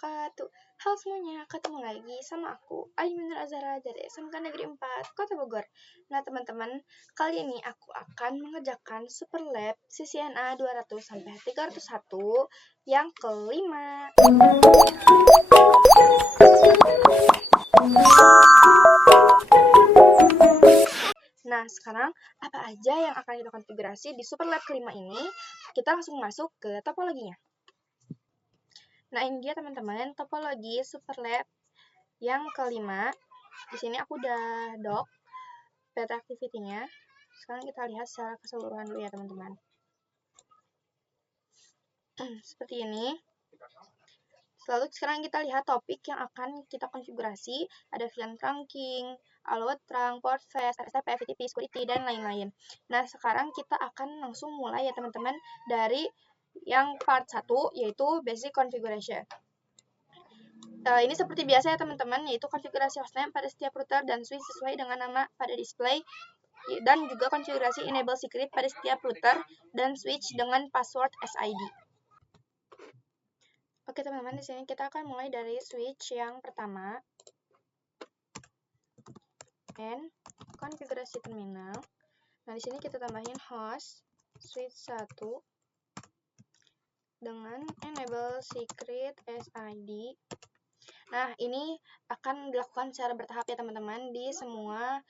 wabarakatuh. Halo semuanya, ketemu lagi sama aku, Aimin Azhara dari SMK Negeri 4, Kota Bogor. Nah teman-teman, kali ini aku akan mengerjakan Super Lab CCNA 200-301 yang kelima. Nah, sekarang apa aja yang akan kita konfigurasi di Super Lab kelima ini? Kita langsung masuk ke topologinya. Nah, ini dia teman-teman, topologi Super Lab yang kelima. Di sini aku udah dock beta activity-nya. Sekarang kita lihat secara keseluruhan dulu ya, teman-teman. Seperti ini. Lalu sekarang kita lihat topik yang akan kita konfigurasi. Ada VLAN trunking, allowed trunk, port fetch, RSTP, FTP, security, dan lain-lain. Nah, sekarang kita akan langsung mulai ya, teman-teman, dari yang part 1, yaitu basic configuration. Ini seperti biasa ya teman-teman, yaitu konfigurasi hostname pada setiap router dan switch sesuai dengan nama pada display, dan juga konfigurasi enable secret pada setiap router dan switch dengan password SID. Oke teman-teman, di sini kita akan mulai dari switch yang pertama, and konfigurasi terminal. Nah, di sini kita tambahin host switch 1 dengan enable secret SID. Nah, ini akan dilakukan secara bertahap ya teman-teman di semua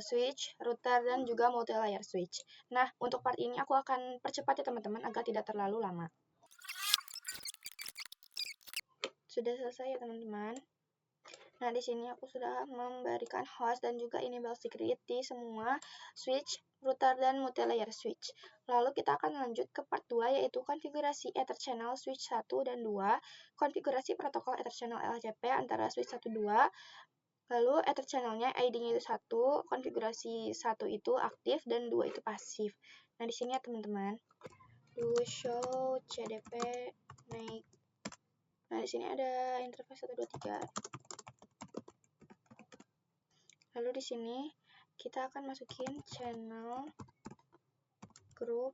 switch, router, dan juga multi-layer switch. Nah, untuk part ini aku akan percepat ya teman-teman agar tidak terlalu lama. Sudah selesai ya teman-teman. Nah, di sini aku sudah memberikan host dan juga enable secret di semua switch, router, dan multi-layer switch. Lalu kita akan lanjut ke part 2, yaitu konfigurasi Ether channel switch 1 dan 2, konfigurasi protokol Ether channel LHCP antara switch 1 2, lalu Ether channelnya ID-nya itu 1, konfigurasi 1 itu aktif dan 2 itu pasif. Nah, di sini ya teman-teman, do show CDP naik. Nah, di sini ada interface 1 2 3. Lalu di sini kita akan masukin channel group.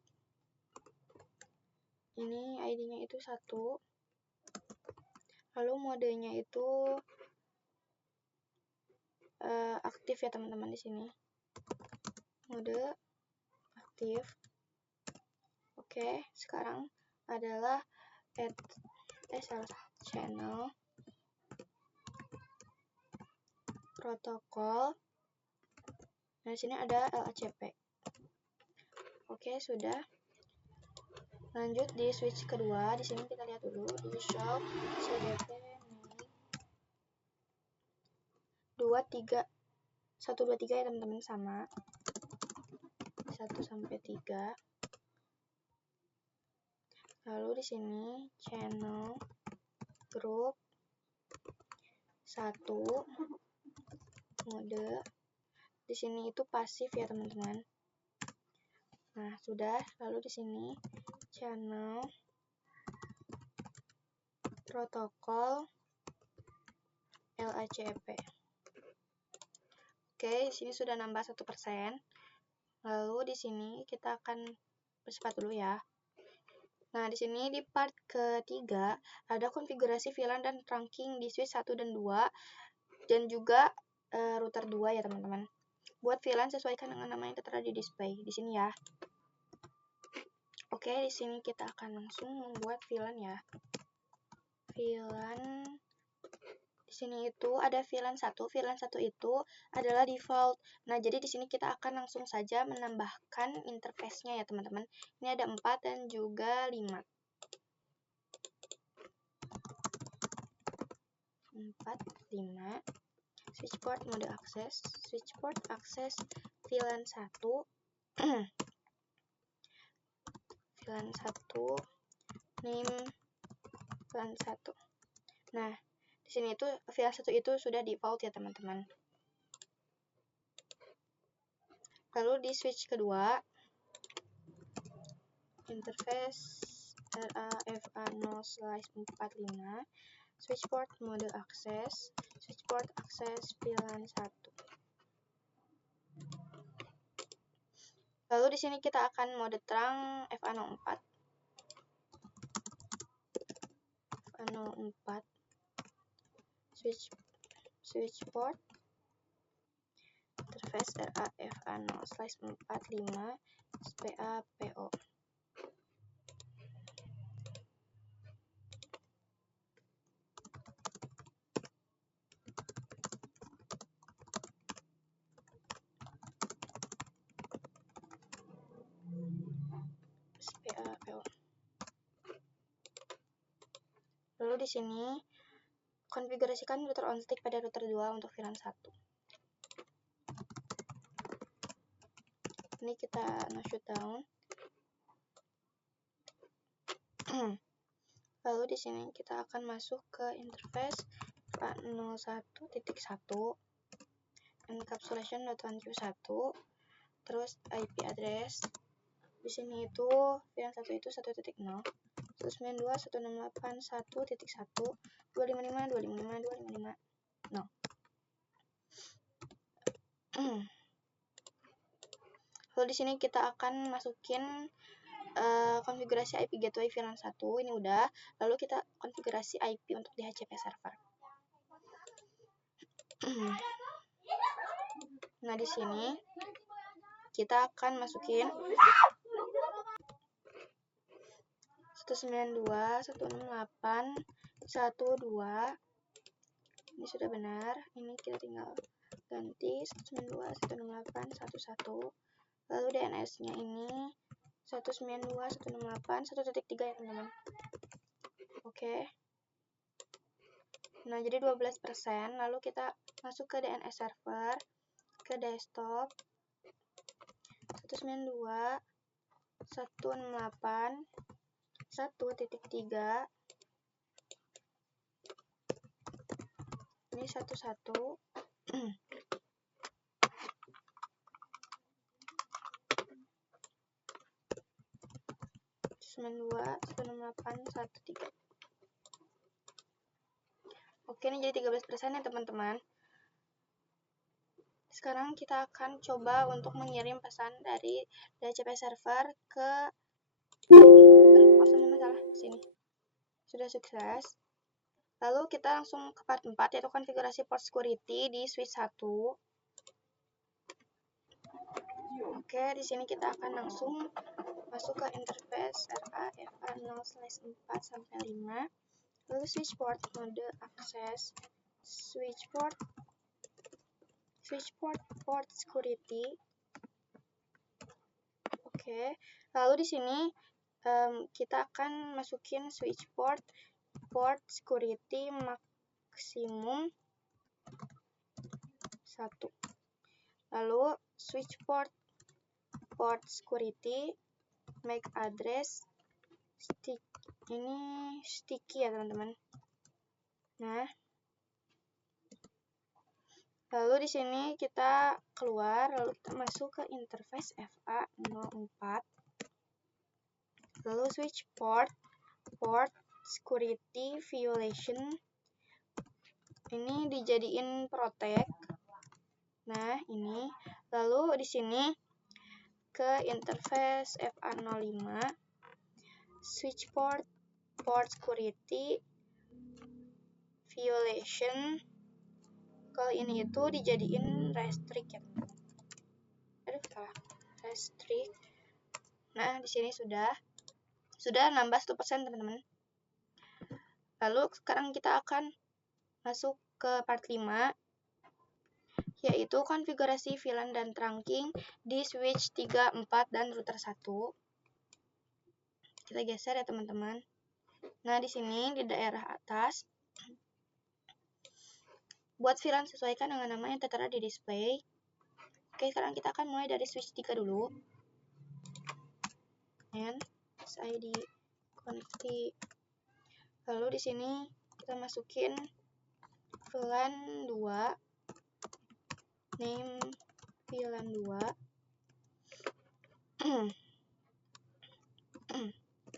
Ini ID-nya itu 1. Lalu modenya itu aktif ya teman-teman di sini. Mode aktif. Oke, sekarang adalah channel protokol. Nah, di sini ada LHCP. Oke, sudah. Lanjut di switch kedua. Di sini kita lihat dulu di show CDP 2 3 1 2 3 ya teman-teman, sama 1 sampai 3. Lalu di sini channel group 1 mode. Di sini itu pasif ya teman-teman. Nah, sudah. Lalu di sini channel protokol LHCP. Oke, di sini sudah nambah 1%. Lalu di sini kita akan percepat dulu ya. Nah, di sini di part ketiga ada konfigurasi VLAN dan trunking di switch 1 dan 2 dan juga router 2 ya teman-teman. Buat VLAN sesuaikan dengan nama yang tertera di display di sini ya. Oke, di sini kita akan langsung membuat VLAN ya. VLAN di sini itu ada VLAN 1. VLAN 1 itu adalah default. Nah, jadi di sini kita akan langsung saja menambahkan interface-nya ya, teman-teman. Ini ada 4 dan juga 5. 4, 5. Switch port mode akses. Switch port akses VLAN 1. VLAN 1. Name VLAN 1. Nah, di sini itu VLAN 1 itu sudah default ya teman-teman. Lalu di switch kedua, interface RAFA0/45, switch port mode akses, switch port akses VLAN 1. Lalu di sini kita akan mode terang FA04. FA04. switch port interface RAFA0/45 SPA/PO. Lalu di sini konfigurasikan router on stick pada router 2 untuk VLAN 1. Ini kita no shutdown. Lalu di sini kita akan masuk ke interface 01.1 encapsulation.1Q1, terus IP address. Di sini itu VLAN 1 itu 1.0, 192.168.1.1, 255.255.255. No. Lalu di sini kita akan masukin konfigurasi IP gateway VLAN 1. Ini udah. Lalu kita konfigurasi IP untuk DHCP server. Nah, di sini kita akan masukin 192.168.1.2. Ini sudah benar. Ini kita tinggal ganti 192.168.1.1. Lalu DNS-nya ini 192.168.1.3 ya teman-teman. Oke. Nah, jadi 12%. Lalu kita masuk ke DNS server, ke desktop 192.168.1.3. Ini 1.1. Oke, ini jadi 13% ya teman-teman. Sekarang kita akan coba untuk mengirim pesan dari DHCP server ke masalah sini. Sudah sukses. Lalu kita langsung ke part 4, yaitu konfigurasi port security di switch 1. Oke, di sini kita akan langsung masuk ke interface RAFA0/4-5, lalu switch port mode akses, switch port port security. Oke, lalu di sini kita akan masukin switch port security maksimum 1. Lalu switch port security MAC address sticky ya teman-teman. Nah, lalu di sini kita keluar, lalu kita masuk ke interface FA04. Lalu switch port security violation. Ini dijadiin protect. Nah, ini. Lalu di sini ke interface FA05, switch port security violation. Kalau ini itu dijadiin restrict ya. Restrict. Nah, di sini sudah nambah 1% teman-teman. Lalu sekarang kita akan masuk ke part 5, yaitu konfigurasi VLAN dan trunking di switch 3, 4, dan router 1. Kita geser ya teman-teman. Nah, di sini di daerah atas, buat VLAN sesuaikan dengan nama yang tertera di display. Oke, sekarang kita akan mulai dari switch 3 dulu. SID connecti. Lalu di sini kita masukin VLAN 2, name VLAN 2.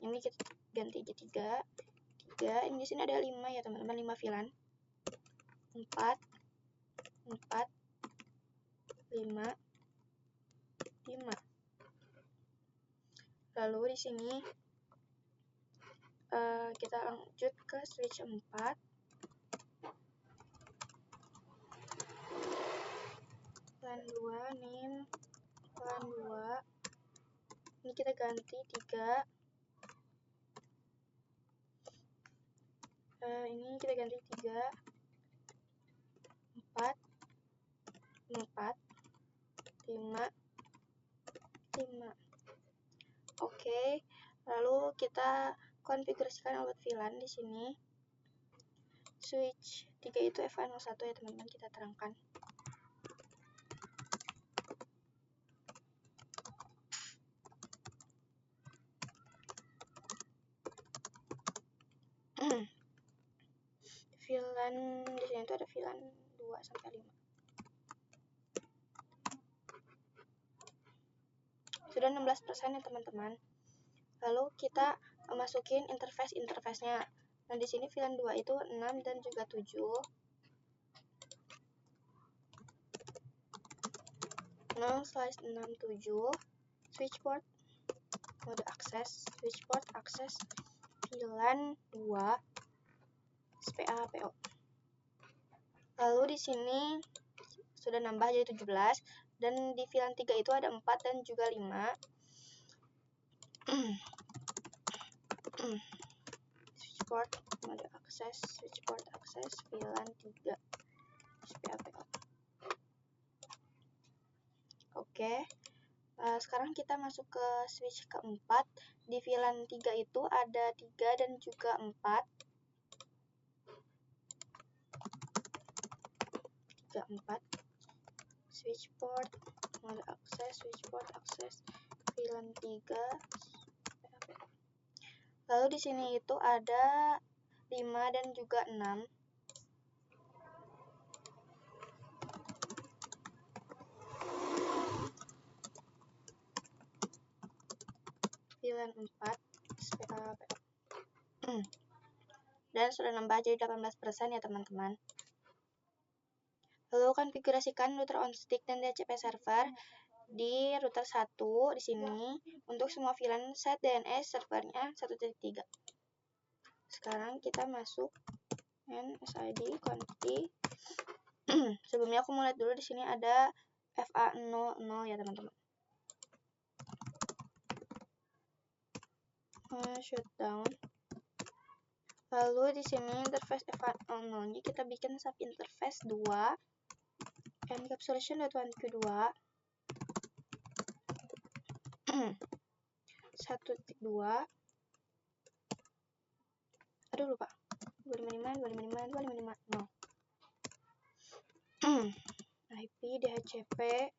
Ini kita ganti jadi 3. Ini di sini ada 5 ya teman-teman, 5 VLAN. 4, 5. Lalu di sini kita lanjut ke switch 4. VLAN 2 NIM VLAN 2. Ini kita ganti 3. Ini kita ganti 3, 4, 4, 5, 5. Oke, lalu kita konfigurasikan output VLAN di sini. Switch 3 itu FA01 ya teman-teman, kita terangkan. VLAN di sini itu ada VLAN 2 sampai 5. Sudah 16% ya teman-teman. Lalu kita masukin interface-nya. Nah, di sini VLAN 2 itu 6 dan juga 7. 6/6/7 switch port mode akses, switch port akses VLAN 2 SPA/PO. Lalu di sini sudah nambah jadi 17 dan di VLAN 3 itu ada 4 dan juga 5. Switch port mode akses, switch port akses VLAN 3 SPA/PO. Oke. Sekarang kita masuk ke switch keempat. Di VLAN 3 itu ada 3 dan juga 4. 3, 4. Switch port mode akses, switch port akses VLAN 3. Lalu di sini itu ada 5 dan juga 6. VLAN 4 SPA/PO. Dan sudah nambah jadi 18% ya teman-teman. Lalu konfigurasikan router on stick dan DHCP server di router 1 di sini. Untuk semua VLAN set DNS servernya 1.3. Sekarang kita masuk SID confi. Sebelumnya aku mau lihat dulu di sini ada FA00 ya teman-teman. Shutdown. Lalu di sini interface FA00-nya kita bikin sub interface 2 encapsulation.1q2 1.2. Aduh lupa. 255 IP DHCP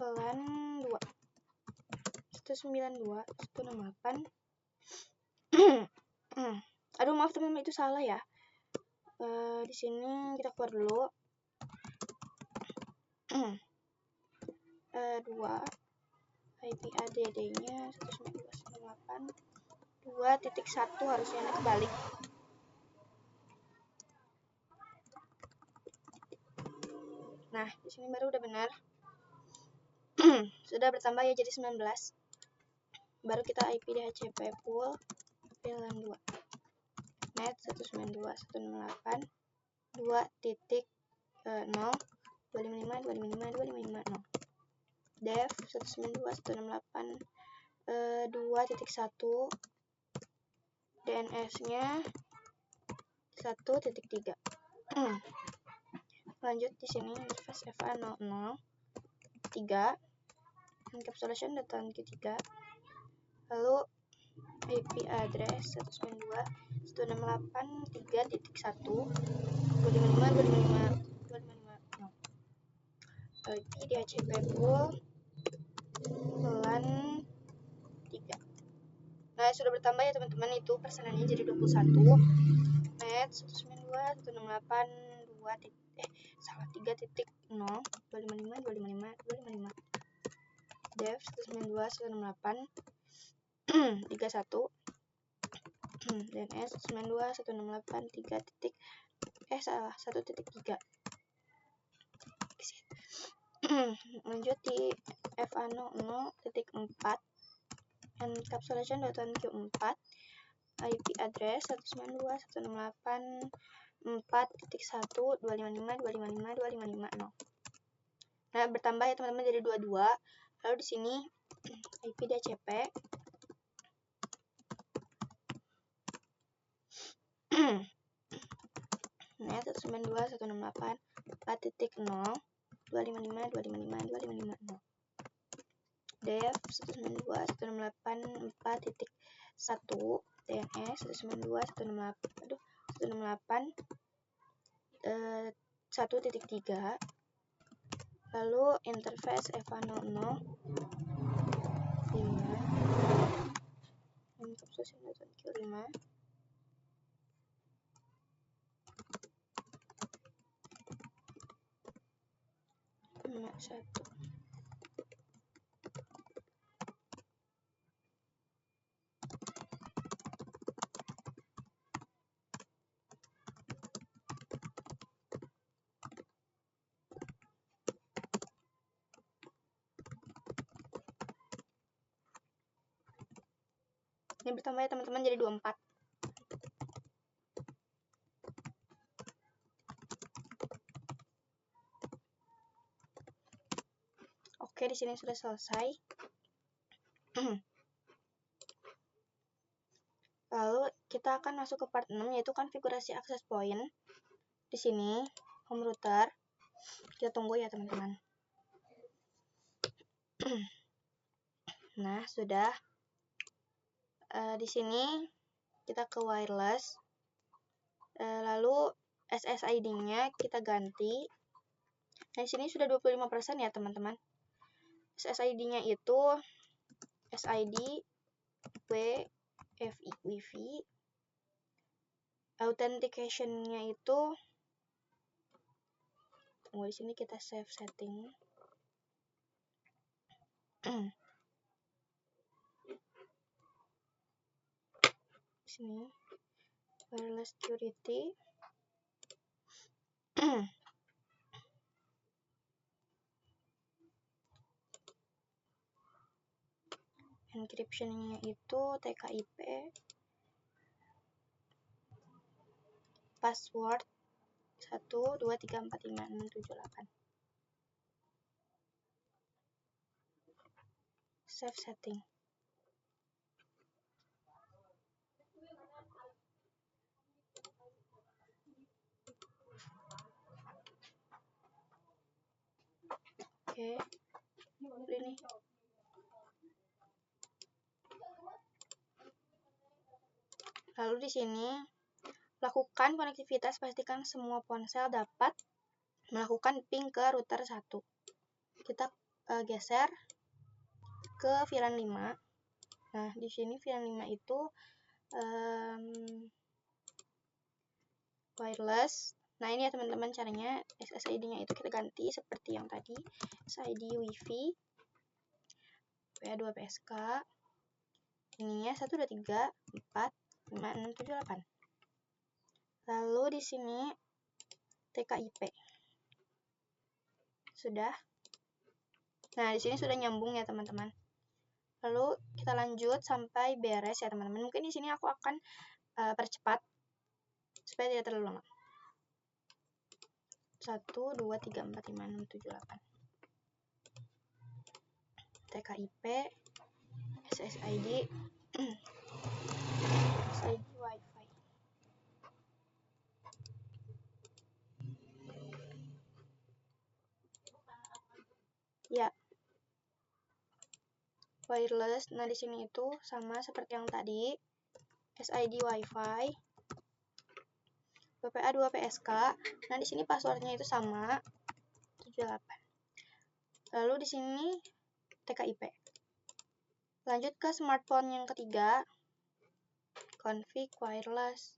VLAN 2 192 168. Aduh maaf teman-teman, itu salah ya. Di sini kita keluar dulu. 2 IP ADD-nya 192.168 2.1 harusnya ini kebalik. Nah, di sini baru udah benar. Sudah bertambah ya jadi 19. Baru kita IP DHCP pool VLAN 2 net 192.168 2.0 255 dev 192.168 2.1 DNS-nya 1.3. Lanjut di sini interface FA00 3 encapsulation.1q3. Lalu IP address 192.168.3.1 255 IP DHCP pool VLAN 3. Nah, sudah bertambah ya teman-teman, itu persenannya jadi 21. Net 192.168 3.0 255 dev 192.168 31 DNS 192.168 1.3. Lanjut di FA00.4 encapsulation.1q4 IP address 192.168 4.1.255.255.255.0. Nah, bertambah ya teman-teman jadi 22. Lalu di sini IP DHCP nah 192.168.4.0.255.255.255.0. Dev 192.168.4.1 DNS 192.168.1.3. Lalu interface EVA00 5 Q5 1. Ini bertambah ya teman-teman jadi 24. Oke, di sini sudah selesai. Lalu kita akan masuk ke part 6 yaitu konfigurasi access point. Di sini home router. Kita tunggu ya teman-teman. Nah, sudah. Di sini kita ke wireless. Lalu SSID-nya kita ganti. Nah, di sini sudah 25% ya teman-teman. SSID-nya itu SID Wi-Fi. Authentication-nya itu tunggu, di sini kita save setting. Sini wireless security. Encryption-nya itu TKIP. Password 123456678. Save setting. Oke. Ini. Lalu di sini lakukan konektivitas, pastikan semua ponsel dapat melakukan ping ke router 1. Kita geser ke VLAN 5. Nah, di sini VLAN 5 itu wireless. Nah, ini ya teman-teman caranya. SSID-nya itu kita ganti seperti yang tadi. SID Wi-Fi WA2PSK. Ininya 123456678. Lalu di sini TKIP. Sudah. Nah, di sini sudah nyambung ya teman-teman. Lalu kita lanjut sampai beres ya teman-teman. Mungkin di sini aku akan percepat supaya tidak terlalu lama. 123456678. TKIP, SSID, SSID Wi-Fi. Ya. Wireless. Nah, di sini itu sama seperti yang tadi. SID Wi-Fi. WPA2PSK. Nah, di sini passwordnya itu sama 78. Lalu di sini TKIP. Lanjut ke smartphone yang ketiga. Config wireless.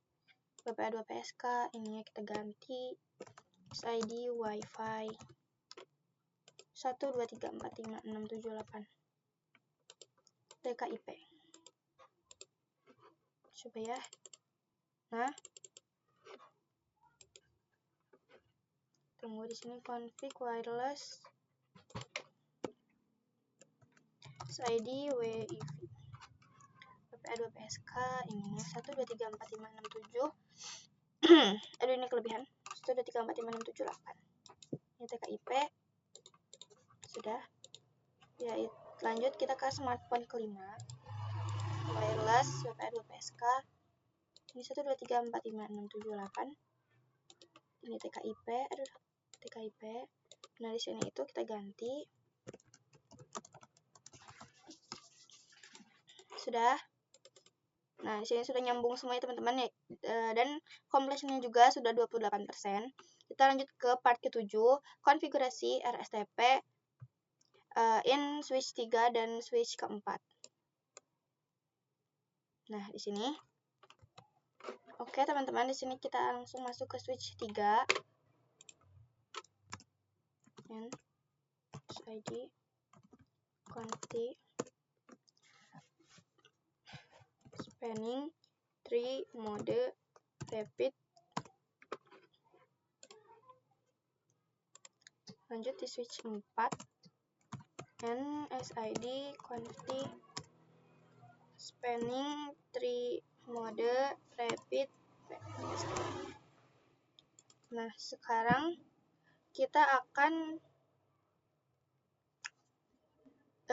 WPA2PSK. Ininya kita ganti. SID Wi-Fi 123456678. TKIP. Coba ya. Nah, tunggu di sini config wireless SID WIFI WPA2PSK ini 1234567 Aduh, ini kelebihan. Sudah 3456778. Ini TKIP. Sudah. Ya, lanjut kita ke smartphone kelima. Wireless, WPA 2PSK. Ini 123456778. Ini TKIP. Aduh, TKIP. Nah, di sini itu kita ganti. Sudah. Nah, di sini sudah nyambung semua ya teman-teman ya. Dan completionnya juga sudah 28%. Kita lanjut ke part ke-7, konfigurasi RSTP in switch 3 dan switch keempat. Nah, di sini. Oke, teman-teman, di sini kita langsung masuk ke switch 3. And ID conti spanning 3 mode rapid. Lanjut di switch 4. And SID conti spanning 3 mode rapid. Nah, sekarang kita akan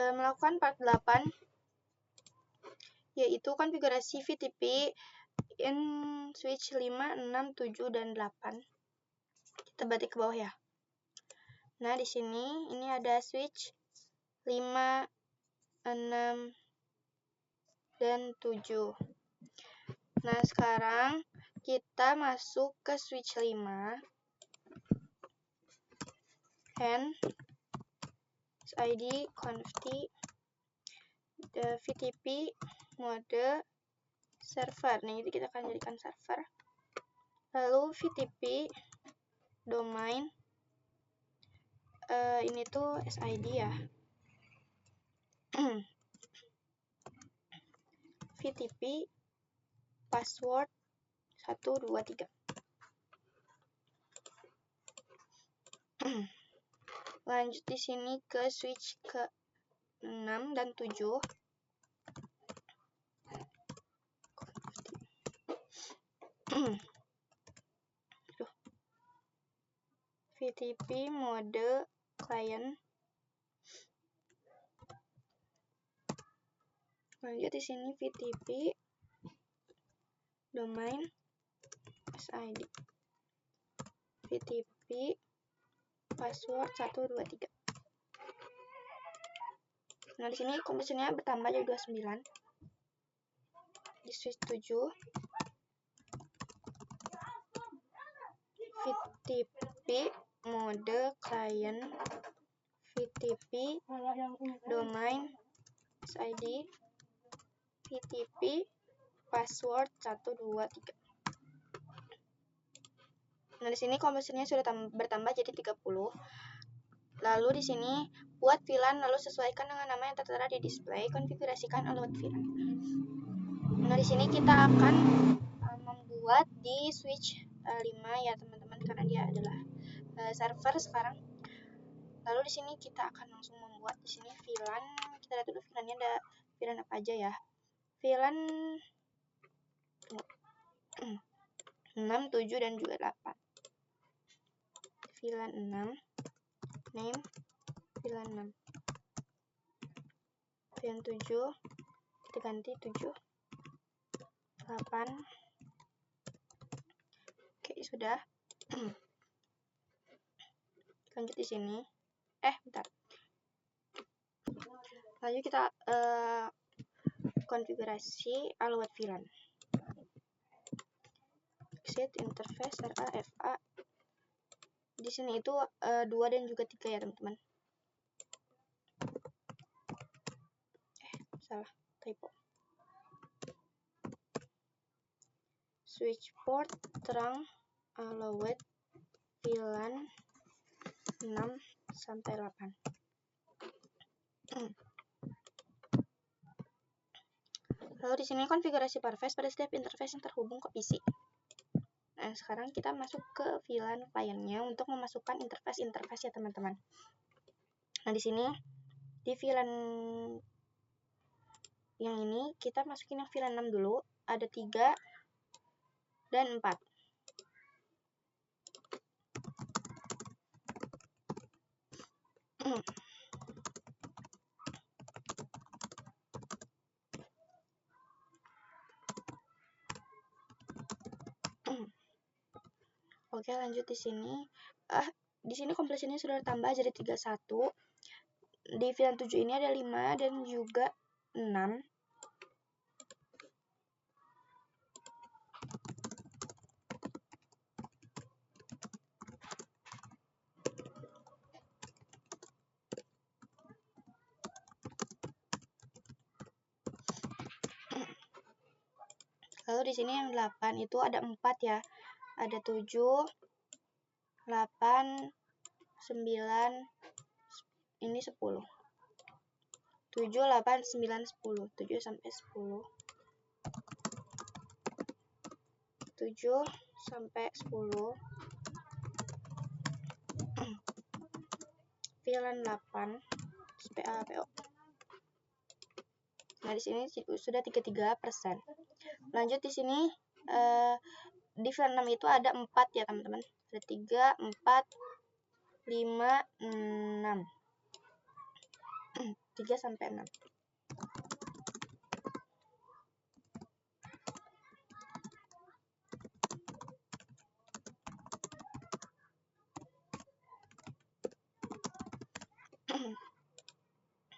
melakukan part 8, yaitu konfigurasi VTP in switch 5, 6, 7, dan 8. Kita batik ke bawah ya. Nah, di sini ini ada switch 5, 6, dan 7. Nah, sekarang kita masuk ke switch 5. And ID conti VTP mode server. Nah, jadi kita akan jadikan server. Lalu VTP domain. Ini tuh SID ya. VTP password 123. Lanjut di sini ke switch ke 6 dan 7. VTP mode client. Lanjut di sini VTP domain SID. VTP password 123. Nah, di sini kompresinya bertambah jadi 29. Di switch 7 VTP mode client, VTP domain SID, VTP password 123. Nah, di sini kompresinya sudah bertambah jadi 30. Lalu di sini buat VLAN, lalu sesuaikan dengan nama yang tertera di display, konfigurasikan allowed VLAN. Nah, di sini kita akan membuat di switch 5 ya teman-teman, karena dia adalah server sekarang. Lalu di sini kita akan langsung membuat di sini VLAN. Kita lihat dulu VLAN-nya ada VLAN apa aja ya. VLAN 6, 7, dan juga 8. VLAN 6, name VLAN 6. VLAN 7, kita ganti 7, 8. Oke, sudah. Lanjut di sini. Bentar. Lanjut kita konfigurasi allowed VLAN. Exit interface RAFA. Di sini itu 2 dan juga 3 ya teman-teman. Salah, typo. Switch port terang allowed VLAN 6 sampai 8. Lalu di sini konfigurasi parves pada setiap interface yang terhubung ke PC. Nah, sekarang kita masuk ke VLAN kliennya untuk memasukkan interface ya teman-teman. Nah, di sini di VLAN yang ini kita masukin yang VLAN 6 dulu, ada 3 dan 4. Oke, lanjut di sini. Di sini completionnya sudah tambah jadi 31. Di VLAN 7 ini ada 5 dan juga 6. Lalu di sini yang 8 itu ada 4 ya. Ada 7, 8, 9, ini 10. 7, 8, 9, 10. 7 sampai 10. 7 sampai 10. VLAN 8 PO. Nah, di sini sudah 33%. Lanjut di sini di VLAN 6 itu ada 4 ya, teman-teman. Ada 3, 4, 5, 6. 3 sampai 6.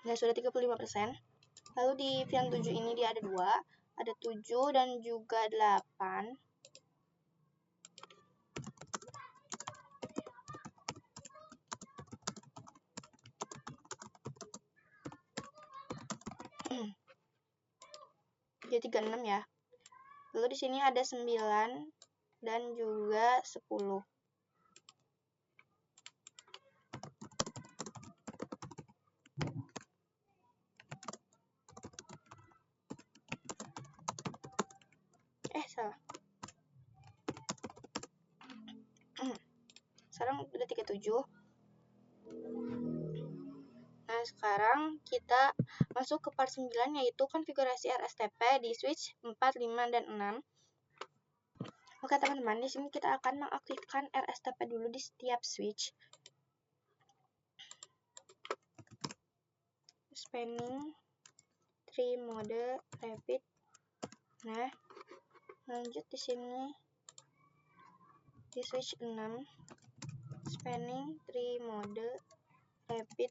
Nah, sudah 35%. Lalu di VLAN 7 ini dia ada 2. Ada 7 dan juga 8. Dia 36 ya. Lalu di sini ada 9 dan juga 10. Salah. Sekarang udah 37. Nah, sekarang kita masuk ke part 9, yaitu konfigurasi RSTP di switch 4, 5, dan 6. Oke, teman-teman, di sini kita akan mengaktifkan RSTP dulu di setiap switch. Spanning tree mode rapid. Nah, lanjut di sini di switch 6, spanning tree mode rapid.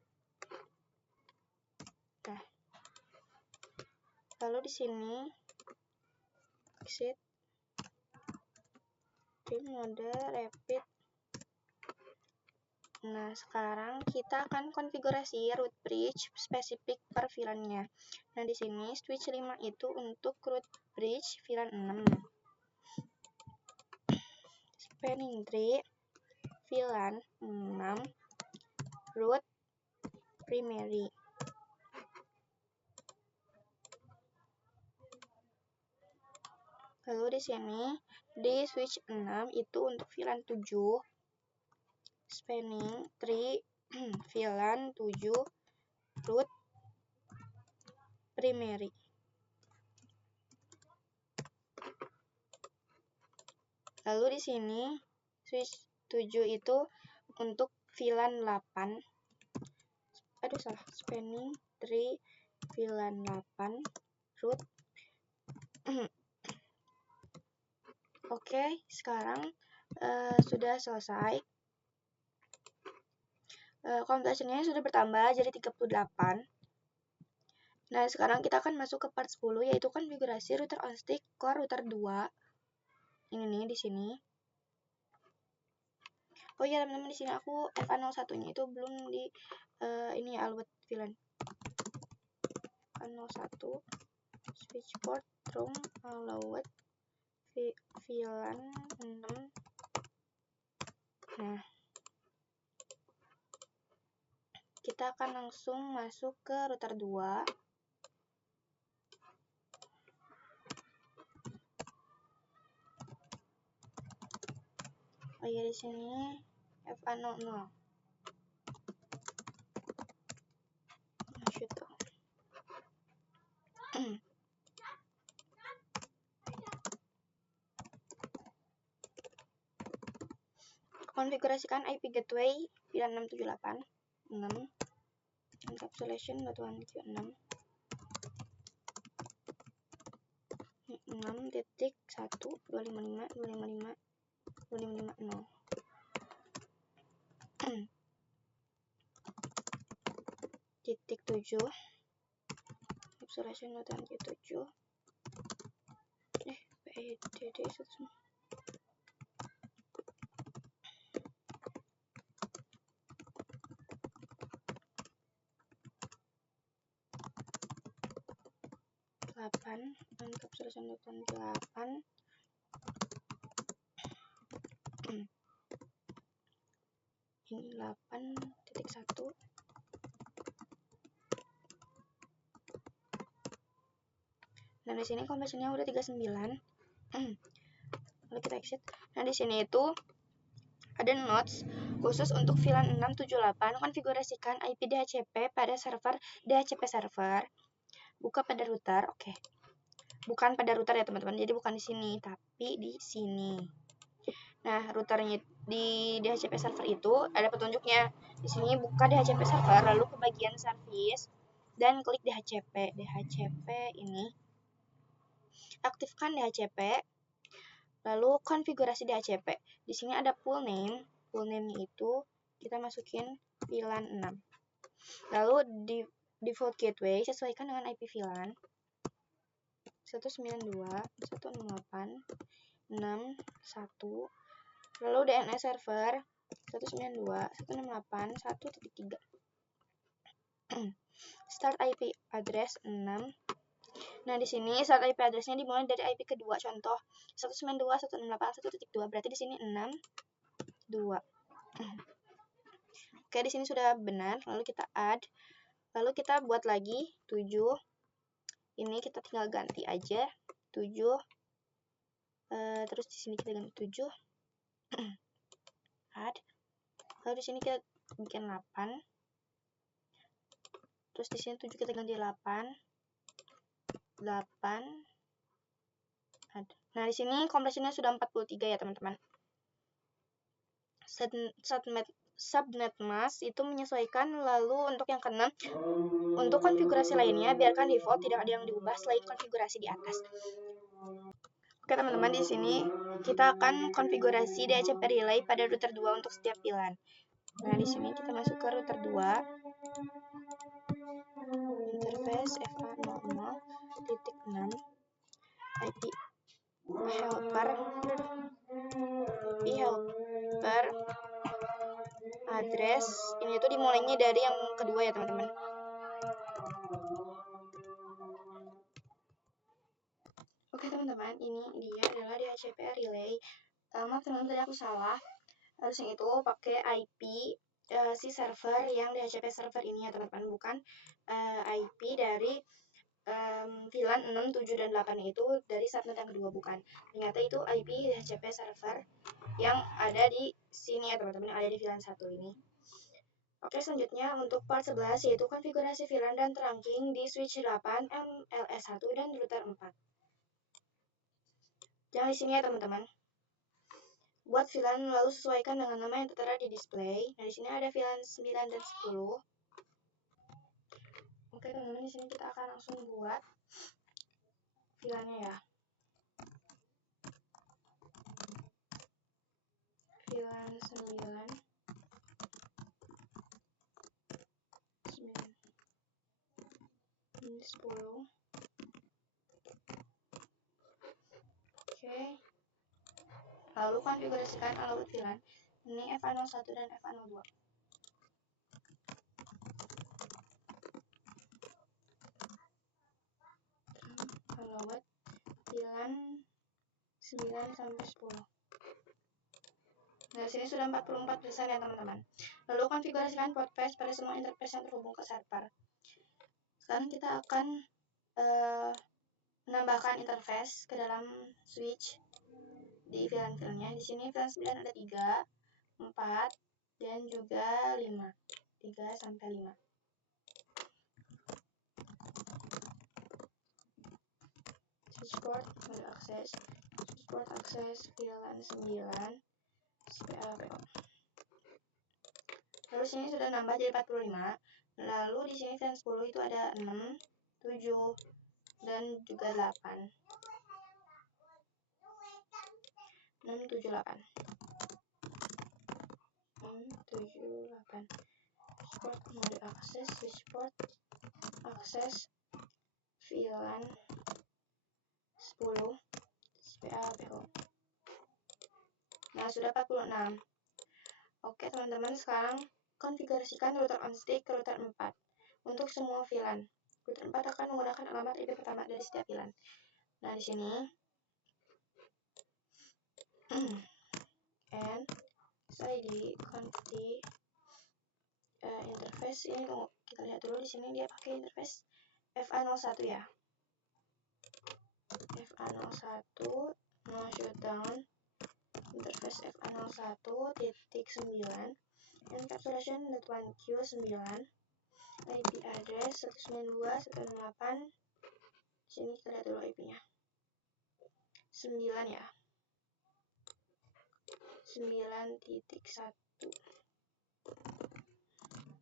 Nah, lalu di sini exit tree mode rapid. Nah, sekarang kita akan konfigurasi root bridge spesifik per VLAN-nya. Nah, di sini switch 5 itu untuk root bridge VLAN 6. Spanning tree VLAN 6 root primary. Lalu di sini di switch 6 itu untuk VLAN 7 spanning tree VLAN 7 root primary. Lalu di sini switch 7 itu untuk VLAN 8. Spanning tree VLAN 8 root. Oke, sekarang sudah selesai. Completionnya sudah bertambah jadi 38. Nah, sekarang kita akan masuk ke part 10, yaitu konfigurasi router on stick core router 2. Ini nih di sini. Oh iya, teman-teman, di sini aku FA01-nya itu belum di ini allowed VLAN. FA01 switch port room allowed VLAN 6. Nah, kita akan langsung masuk ke router 2. Oh iya, di sini FA00. Konfigurasikan IP gateway VLAN 678. encapsulation .1q 6 titik 1 255 255 255 0 titik 7 encapsulation .1q 7 PIDD 8 encapsulation .1q 8 ini 8.1. Nah, di sini conversionnya udah 39. Lalu kita exit. Nah, di sini itu ada notes khusus untuk VLAN 678. Konfigurasikan IP DHCP pada server DHCP server. Buka pada router. Oke. Bukan pada router ya, teman-teman. Jadi bukan di sini, tapi di sini. Nah, routernya di DHCP server itu ada petunjuknya. Di sini buka DHCP server, lalu ke bagian service dan klik DHCP. DHCP ini aktifkan DHCP, lalu konfigurasi DHCP. Di sini ada pool name. Pool name-nya itu kita masukin VLAN 6. Lalu di default gateway sesuaikan dengan IP VLAN 192.168.6.1. Lalu DNS server 192.168.1.3. Start IP address 6. Nah, di sini start IP address-nya dimulai dari IP kedua. Contoh 192.168.1.2. Berarti di sini 6.2. Oke, di sini sudah benar. Lalu kita add. Lalu kita buat lagi 7. Ini kita tinggal ganti aja 7. Terus di sini kita ganti 7. Add. Lalu di sini kita bikin 8. Terus di sini 7 kita ganti 8. Add. Nah, di sini kompresinya sudah 43 ya, teman-teman. Subnet mask itu menyesuaikan. Lalu untuk yang keenam, untuk konfigurasi lainnya biarkan default, tidak ada yang diubah selain konfigurasi di atas. Oke, teman-teman, di sini kita akan konfigurasi DHCP relay pada router 2 untuk setiap VLAN. Nah, di sini kita masuk ke router 2. Interface FA00.6 IP helper address. Ini tuh dimulainya dari yang kedua ya, teman-teman. Oke, teman-teman, ini dia adalah DHCP relay. Maaf, teman-teman, tadi aku salah. Harusnya itu pakai IP si server yang DHCP server ini ya, teman-teman, bukan IP dari VLAN 6, 7, dan 8 itu dari subnet yang kedua, bukan. Ternyata itu IP DHCP server yang ada di sini ya, teman-teman, yang ada di VLAN 1 ini. Oke, selanjutnya untuk part 11 yaitu konfigurasi VLAN dan trunking di switch 8, MLS1, dan router 4. Jangan di sini ya, teman-teman. Buat VLAN lalu sesuaikan dengan nama yang tertera di display. Nah, di sini ada VLAN 9 dan 10. Oke, teman-teman, di sini kita akan langsung buat VLAN-nya ya. VLAN 9 ini 10. Oke. Lalu konfigurasikan alamat VLAN. Ini FA01 dan FA02. Alamat VLAN 9 sampai 10. Nah, sini sudah 44% ya, teman-teman. Lalu konfigurasikan port patch pada semua interface yang terhubung ke server. Sekarang kita akan menambahkan interface ke dalam switch di VLAN-nya. Di sini VLAN 9 ada 3, 4, dan juga 5. 3 sampai 5. Switchport mode akses. Switchport akses VLAN 9 SPLPO. Lalu sini sudah nambah jadi 45. Lalu di sini VLAN 10 itu ada 6, 7, dan juga 8. 6, 7, 8. 6, 7, 8. Port mode akses, switch port, akses, VLAN 10, SPA, PO. Nah, sudah 46. Oke, teman-teman, sekarang konfigurasikan router on stick ke router 4 untuk semua VLAN. Router 4 akan menggunakan alamat IP pertama dari setiap VLAN. Nah, di sini and SID confi interface ini kita lihat dulu. Di sini dia pakai interface FA01 ya. FA01 no shutdown interface FA01.9 encapsulation.1Q9 IP address 192.168. Sini kita lihat dulu IP-nya 9 ya, 9.1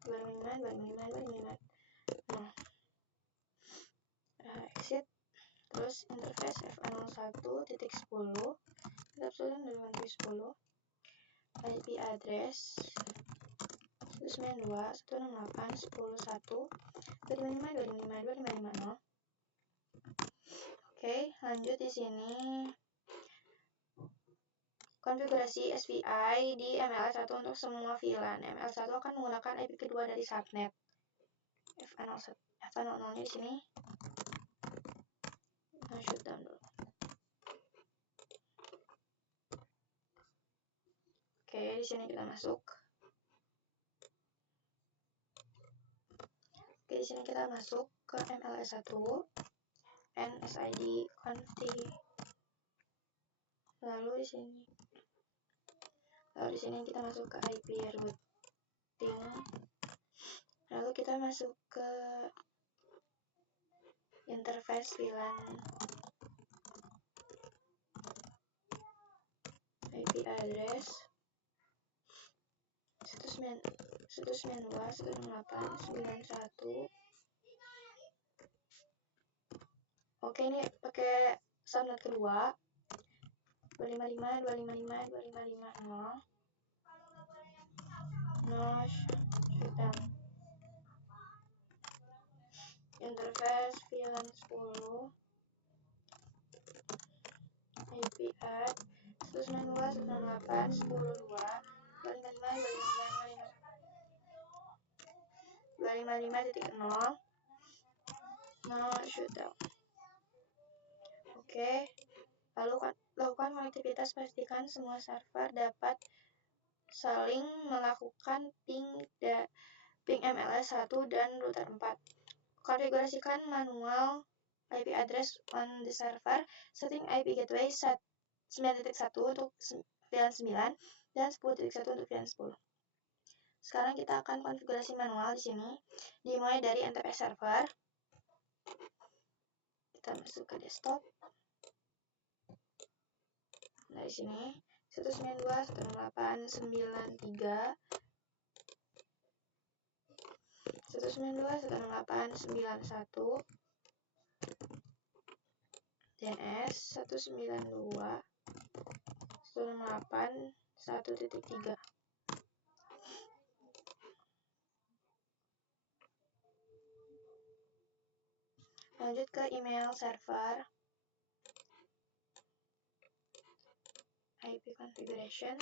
255. Nah, exit, terus interface FA01.10 encapsulation dari 1Q10 IP address 192.168.10.1 255. Oke, lanjut di sini konfigurasi SPI di MLS1 untuk semua VLAN. ML1 akan menggunakan IP kedua dari subnet. FA00-nya di sini. Nah, shutdown dulu. Oke, di sini kita masuk. Oke, di sini kita masuk ke MLS1 and SID config. Lalu di sini kita masuk ke IP routing. Lalu kita masuk ke interface VLAN IP address 192.168.91. Oke, ini pakai subnet kedua 255.255.255.0. No shutdown. Interface VLAN 10 IP add 192.168.10.255.0 no shutdown. Oke, lalu lakukan konektivitas, pastikan semua server dapat saling melakukan ping MLS1 dan router 4. Konfigurasikan manual IP address on the server, setting IP gateway 9.1 untuk VLAN 9 dan 10.1 untuk VLAN 10. Sekarang kita akan konfigurasi manual di sini, dimulai dari NTP server. Kita masuk ke desktop. Nah, di sini 192.168.93 192.168.91 DNS 192.168.1.3. Lanjut ke email server, IP configuration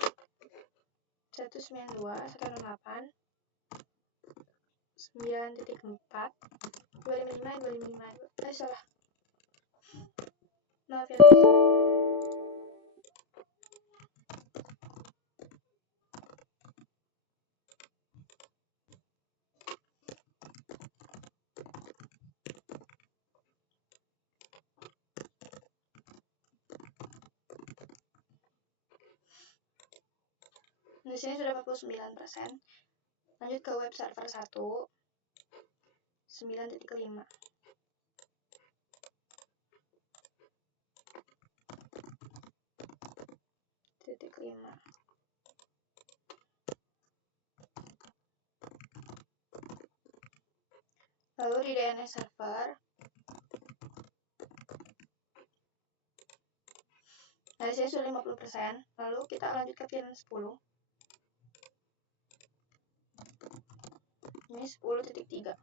192.168.9.4 255. Salah. Maaf ya. Di sini sudah 49%. Lanjut ke web server 1 9.5. Lalu di DNS server, nah di sini sudah 50%. Lalu kita lanjut ke VLAN 10. Ini 10.3.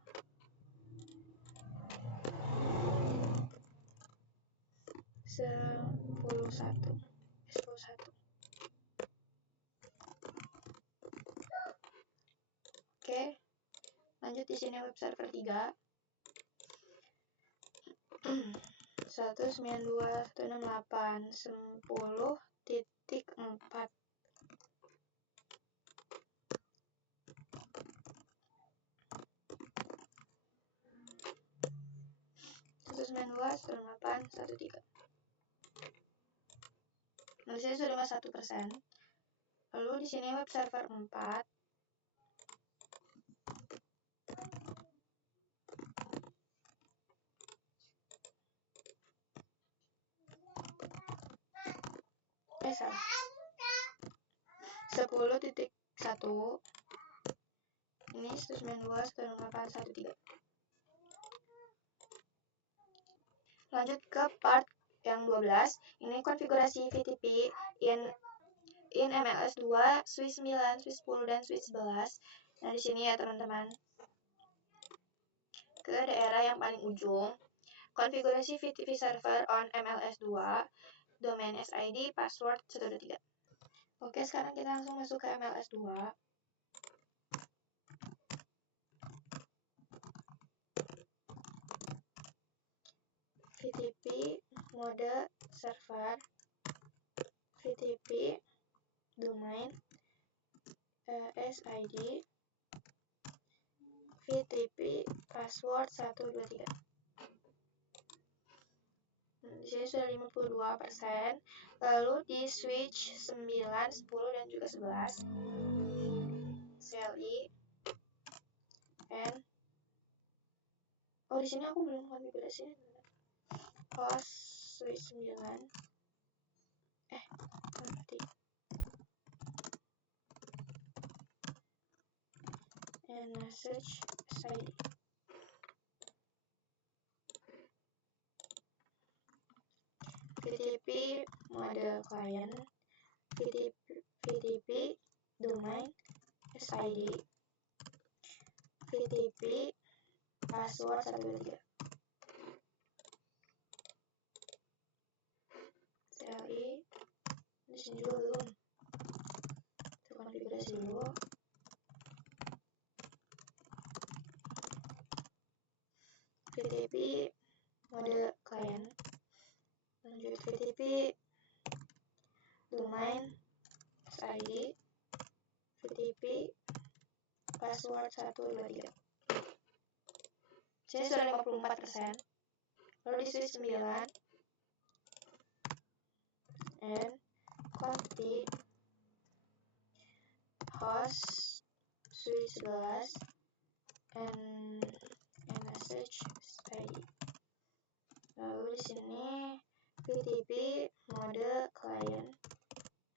11. Oke, lanjut di sini web server 3. 192.168.10.4. 192.168.13. Nah, di sini sudah 51%. Lalu di sini web server 4. Salah. 10.1. Ini 192.168.13. Lanjut ke part yang 12. Ini konfigurasi VTP in MLS 2, switch 9, switch 10, dan switch 11. Nah, di sini ya teman-teman. Ke daerah yang paling ujung. Konfigurasi VTP server on MLS 2, domain SID, password 123. Oke, sekarang kita langsung masuk ke MLS 2. VTP mode server, VTP domain SID, VTP password 123. Di sini sudah 52%. Lalu di switch 9, 10, dan juga 11. CLI and di sini aku belum konfigurasinya. Host switch 9. Nanti. And message SID. VTP mode client, VTP domain SID, VTP password 123. CLI di sini juga belum. Kita konfigurasi dulu. VTP mode client, lanjut VTP domain SID, VTP password 123. Sini sudah 54%. Lalu di switch 9 and confi host switch 11 and message ID. Lalu di sini VTP mode client,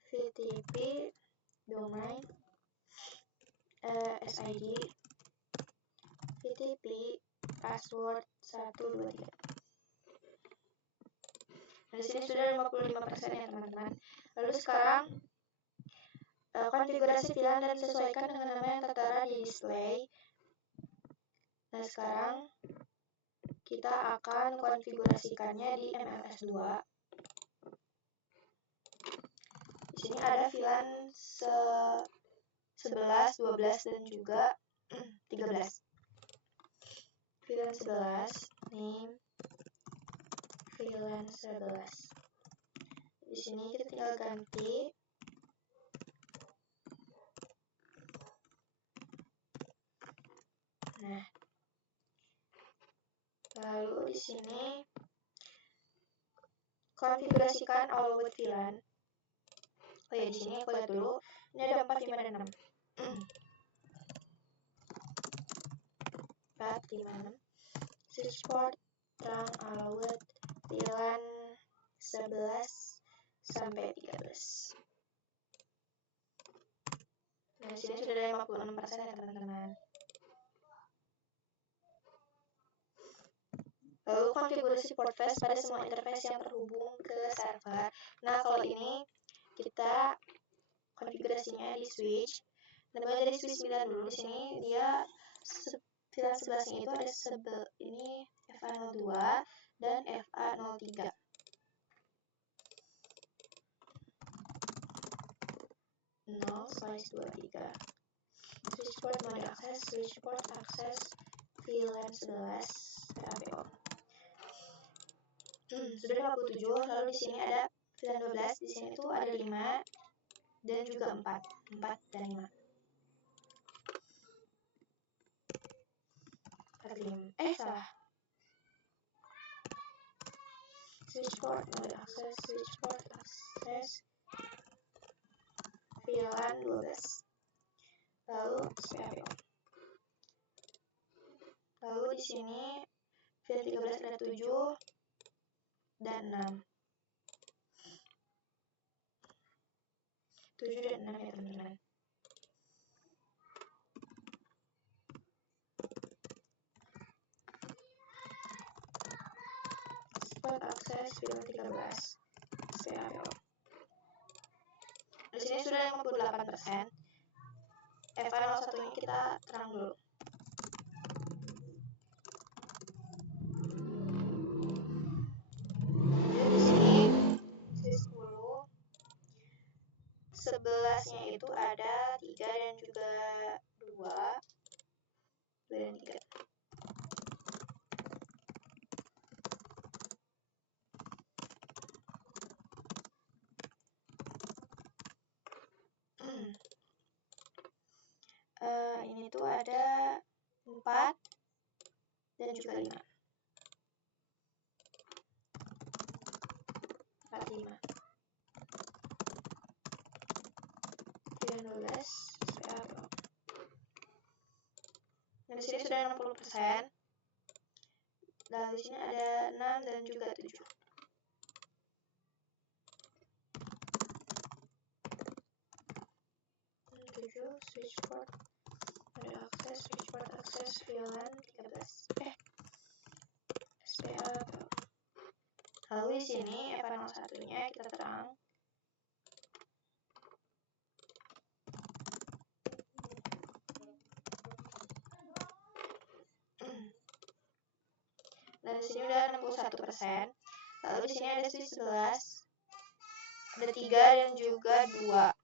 VTP domain SID, VTP password 123. Di sini sudah 55% ya teman-teman. Lalu sekarang konfigurasi VLAN dan sesuaikan dengan nama yang tertera di display. Nah, sekarang kita akan konfigurasikannya di MLS 2. Di sini ada VLAN 11, 12, dan juga 13. VLAN 11, name VLAN 11. Di sini kita tinggal ganti nah. Lalu di sini konfigurasikan all with VLAN. Oh ya, di sini aku lihat dulu. Ini ada 4, 5, dan 6. 4, 5, 6. Switch port terang all with VLAN 11 sampai 13. Nah, di sini sudah ada 56% ya teman-teman. Lalu konfigurasi portfresh pada semua interface yang terhubung ke server. Nah, kalau ini kita konfigurasinya di switch. Dan mulai dari switch 9 dulu. Di sini dia VLAN 11-nya itu ada ini FA02 dan FA03. /23. Switch port mode akses, switch port akses VLAN 11 PAPO. Sudah 57. Lalu di sini ada VLAN 12. Di sini tuh ada 5 dan juga 4 dan 5. 45. Salah. Switch port mode akses, switch port akses VLAN 12. Lalu PAPO. Lalu di sini VLAN 13 ada 7 dan 6. 7 dan 6 ya teman-teman. Spot akses VLAN 13 PAPO. Di sini sudah 58%. FA01-nya kita terang dulu. Jadi di sini 10 11-nya itu ada 3 dan juga 2 dan 3. Ini tuh ada 4 dan juga 5. 45. 12 PAPO. Nah, di sini sudah 60%. Dan di sini ada 6 dan juga 7. 7 switch port ada akses, switch port akses VLAN 13. SPAPO. Lalu di sini FA01-nya kita terang. Dan di sini udah 61%. Lalu di sini ada switch 11. Ada 3 dan juga 2.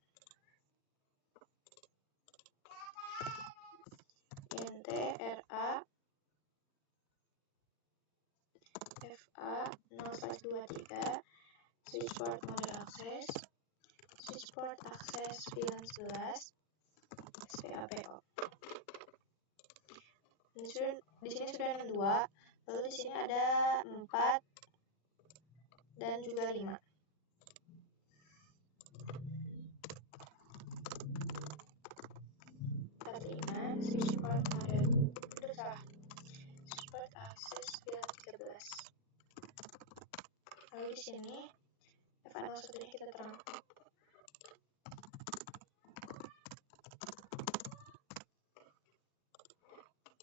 INT RA FA0/23 switch port mode akses, switch port akses VLAN 11 SPAPO. Di sini sudah 62. Lalu di sini ada 4 dan juga 5. 45 switch port mode switch port akses VLAN 13. Lalu di sini FA01-nya kita terang.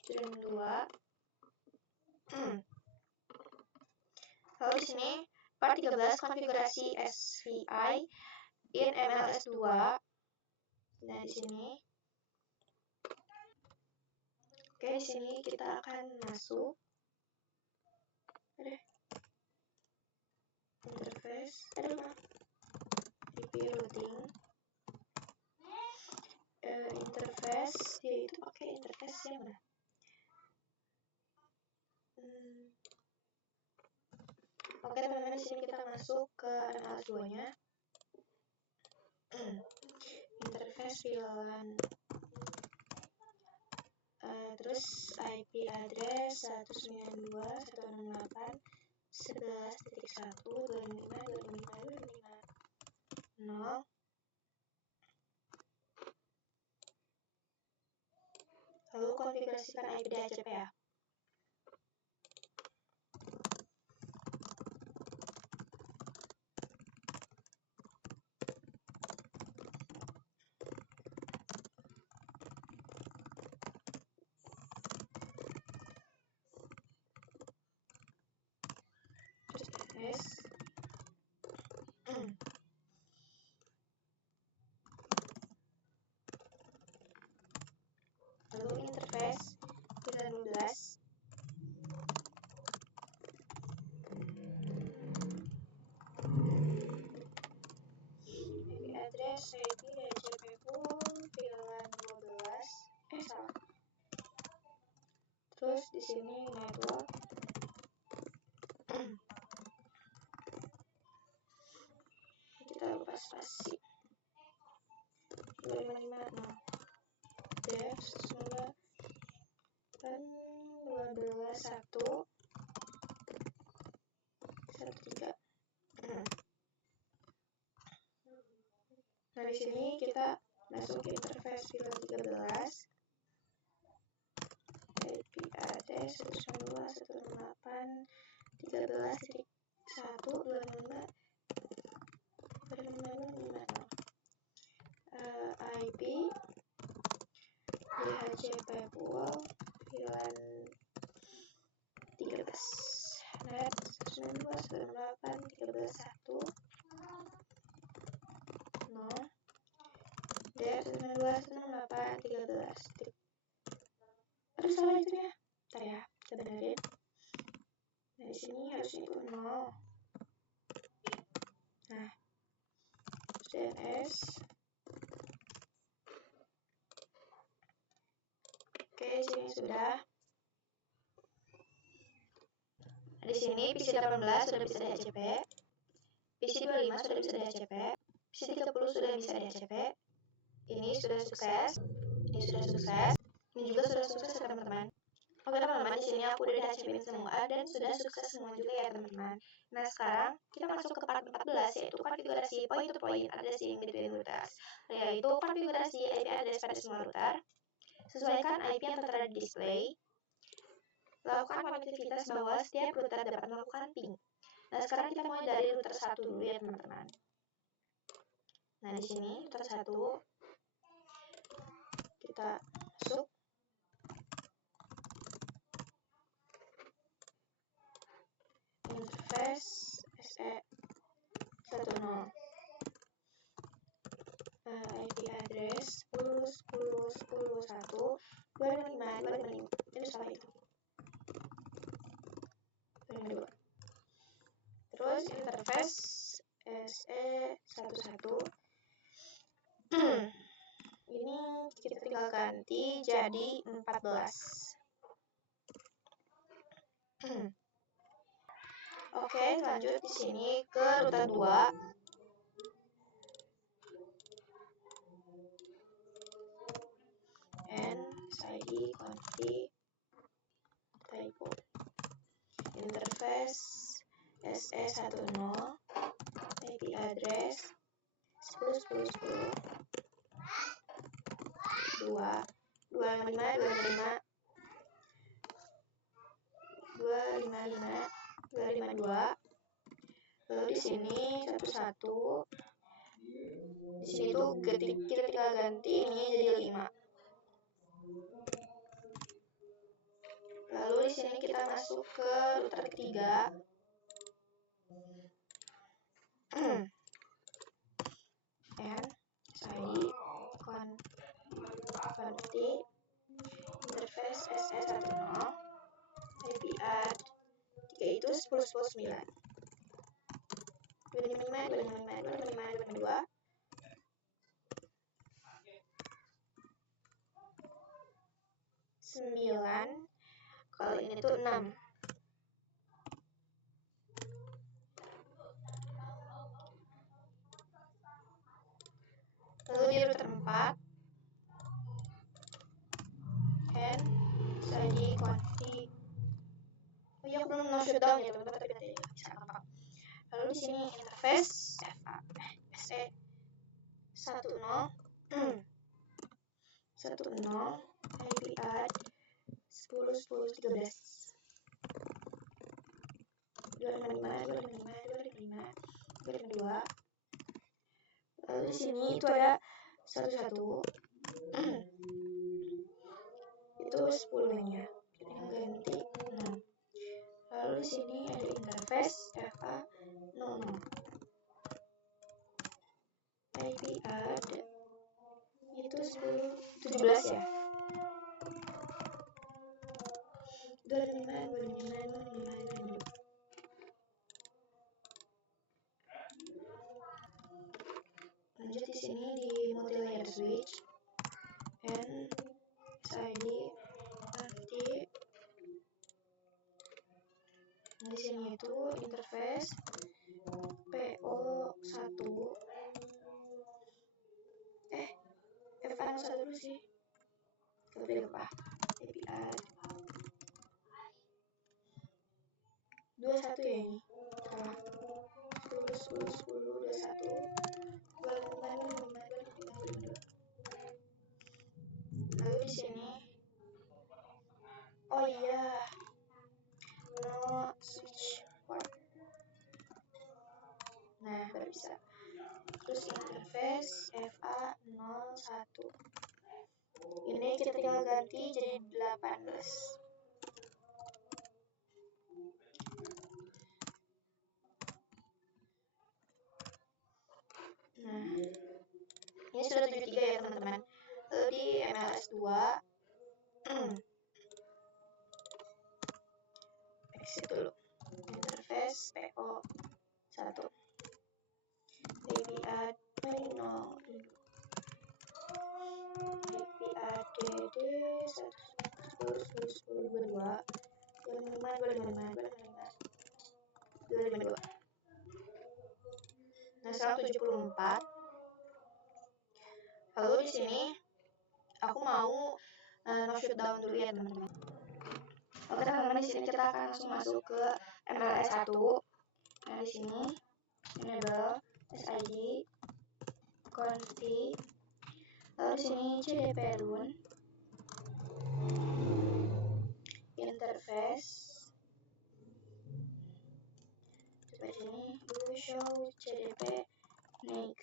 Sudah 2. Lalu di sini part 13 konfigurasi SVI in MLS2. Nah, di sini di sini kita akan masuk interface IP routing interface, yaitu pakai interface yang mana? Oke teman-teman, di sini kita masuk ke MLS2-nya. Interface VLAN. Terus IP address 192.168.11.1.255.255.255.0. Lalu konfigurasikan IP DHCP ya. sini network. Kita lupa spasi. 255 def 12 1 13. Nah, di sini kita masuk interface pilihan 13. IP address 192.168.13.1.25 IP DHCP pool pilihan 13 net 192.168.13.1 def 192.168.13. Aduh, salah itunya. Bentar ya, kita benerin. Nah, di sini harusnya itu 0. Nah, DNS. Oke, di sini sudah. Nah, di sini PC 18 sudah bisa DHCP. PC 25 sudah bisa DHCP. PC 30 sudah bisa DHCP. Ini sudah sukses. Ini sudah sukses. Ini juga sudah sukses ya, teman-teman. Oke teman-teman, di sini aku udah DHCP-in semua dan sudah sukses semua juga ya teman-teman. Nah, sekarang kita masuk ke part 14, yaitu konfigurasi point to point addressing between routers, yaitu konfigurasi IP address pada semua router. Sesuaikan IP yang tertera di display. Lakukan konektivitas bahwa setiap router dapat melakukan ping. Nah, sekarang kita mulai dari router 1 dulu ya teman-teman. Nah, di sini router 1 kita masuk. Interface SE10 IP address 10.10.10.1 255 itu salah itu 252. Terus interface SE11 ini kita tinggal ganti jadi 14. Oke, lanjut di sini ke router 2. SID konfig typo. Interface SE10 IP address 10.10.10 255. Lalu di sini 11. Di sini tuh kita tinggal ganti ini jadi 5. Lalu di sini kita masuk ke router ketiga. SID config interface SE10 IP add 3 itu 10.10.9 255 9. Kalau ini tuh 6. Lalu di router 4 SID config. Oh iya, aku belum mau shutdown ya teman-teman, tapi nanti bisa gampang. Lalu di sini interface SE10 IP add 10.10.13 255. Lalu di sini itu ada 11 itu 10-nya, kita ganti 6. Lalu di sini ada interface FA00 IP add itu 17 ya. 255. Lanjut di sini di multi-layer switch SID nanti ininya itu interface PO1 FA1 dulu sih, tapi apa API 21 ya ini salah 10 21 lalu di sini oh iya no switch port, nah baru bisa. Terus interface FA01 ini kita tinggal ganti jadi 18. Nah ini sudah 73 ya teman-teman. Lalu di MLS2 exit dulu interface PO1 API add no API add DD 10 22 252. Nah sekarang 74. Lalu di sini aku mau no shutdown dulu ya teman-teman. Oke teman-teman, di sini kita akan langsung masuk ke MLS1. Nah di sini enable SID config, lalu di sini cdp run interface, coba di sini do show cdp NIC.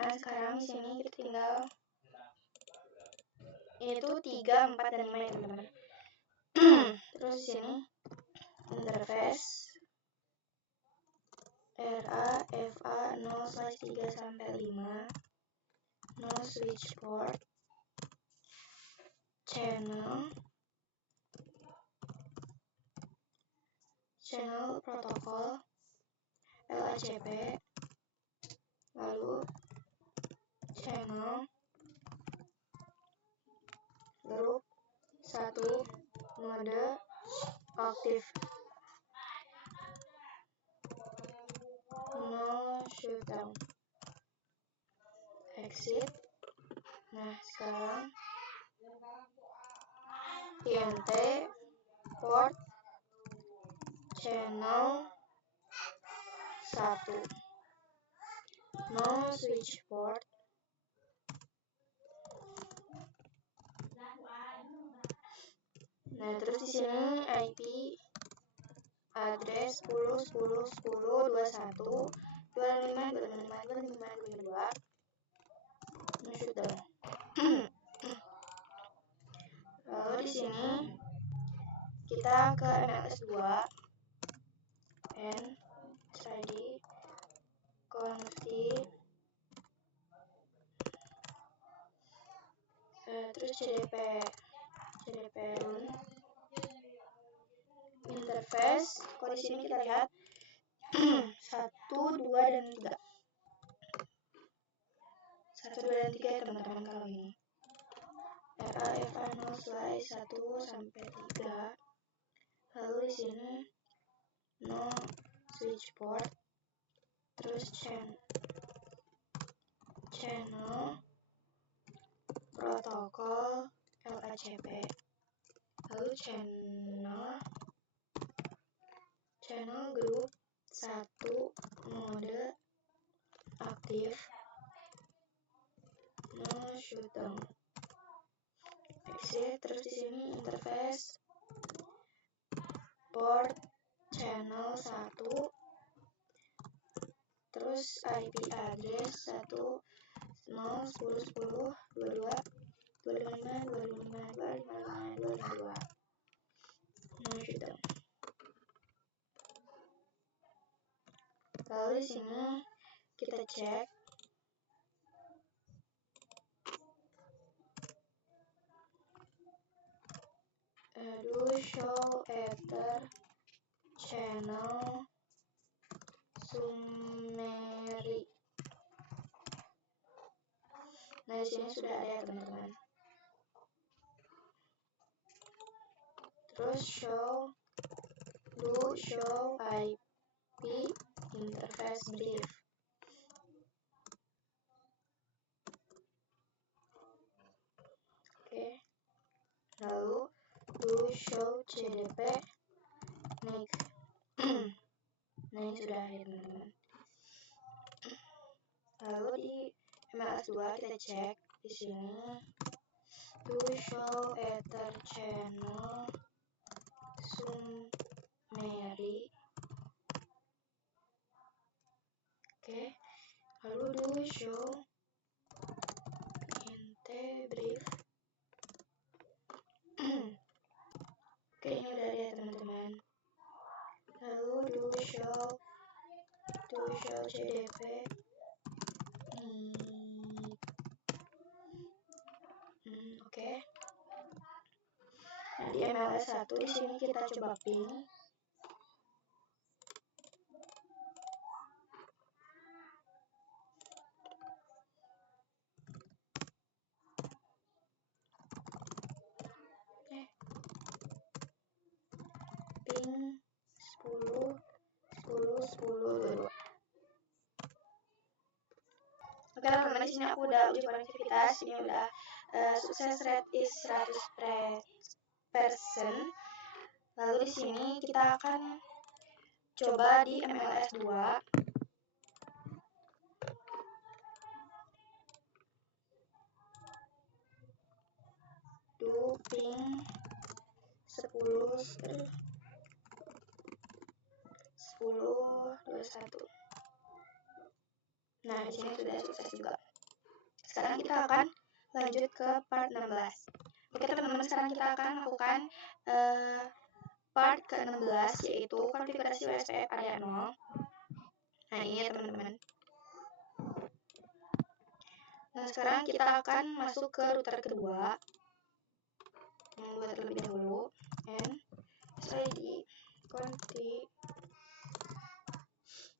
Nah sekarang di sini kita tinggal itu 3, 4, dan 5 ya teman-teman. Terus di sini interface RA FA 0/3 sampai 5 no switch port channel protokol LACP, lalu channel grup 1 mode aktif no shutdown exit. Nah sekarang INT port channel 1 no switch port. Nah terus di sini IP address 10 10 10 21 25 25 25 22 no shutdown. Lalu di sini kita ke MLS2 and SID config, terus cdp run interface. Kalau di sini kita lihat 1, 2, dan 3. 1, 2, dan 3 ya teman-teman kalau ini. RA 0/1 sampai 3. Lalu di sini no switch port, terus channel protokol LACP, lalu channel grup 1 mode aktif no shutdown exit. Terus di sini interface port channel 1, terus IP address 1 0 10 10 22 25 25 25 25 no shutdown. Lalu di sini kita cek do show ether channel summary. Nah di sini sudah ada ya teman-teman. Terus show IP interface brief. Oke. Lalu do show CDP make. Nah, ini sudah ya teman-teman. Lalu di MLS2 kita cek di sini do show ether channel summary. Oke. Lalu do show inte brief. Oke, ini udah ya teman-teman. Lalu do show CDP oke. Nah, di MLS1 di sini kita coba ping. Ping 10 22. Oke teman-teman, di sini aku udah uji konektivitas. Ini udah sukses rate is 100%. Lalu di sini kita akan coba di MLS2. Do ping 10 21. Nah, di sini sudah sukses juga. Sekarang kita akan lanjut ke part 16. Oke teman-teman, sekarang kita akan melakukan part ke-16, yaitu konfigurasi OSPF area 0. Nah, ini ya teman-teman. Nah, sekarang kita akan masuk ke router kedua. Membuat terlebih dahulu SID config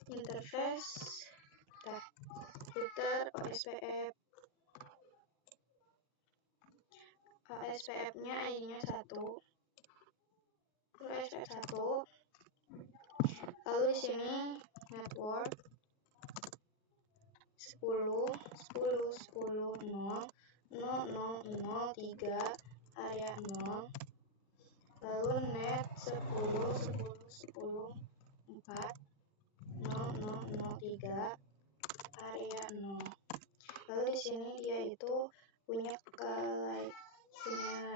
interface router OSPF-nya ID-nya 1. OSPF 1. Lalu di sini network 10.10.10.0.0.0.3 area 0. Lalu net 10.10.10.4.0.0.0.3 area 0. Lalu di sini dia itu punya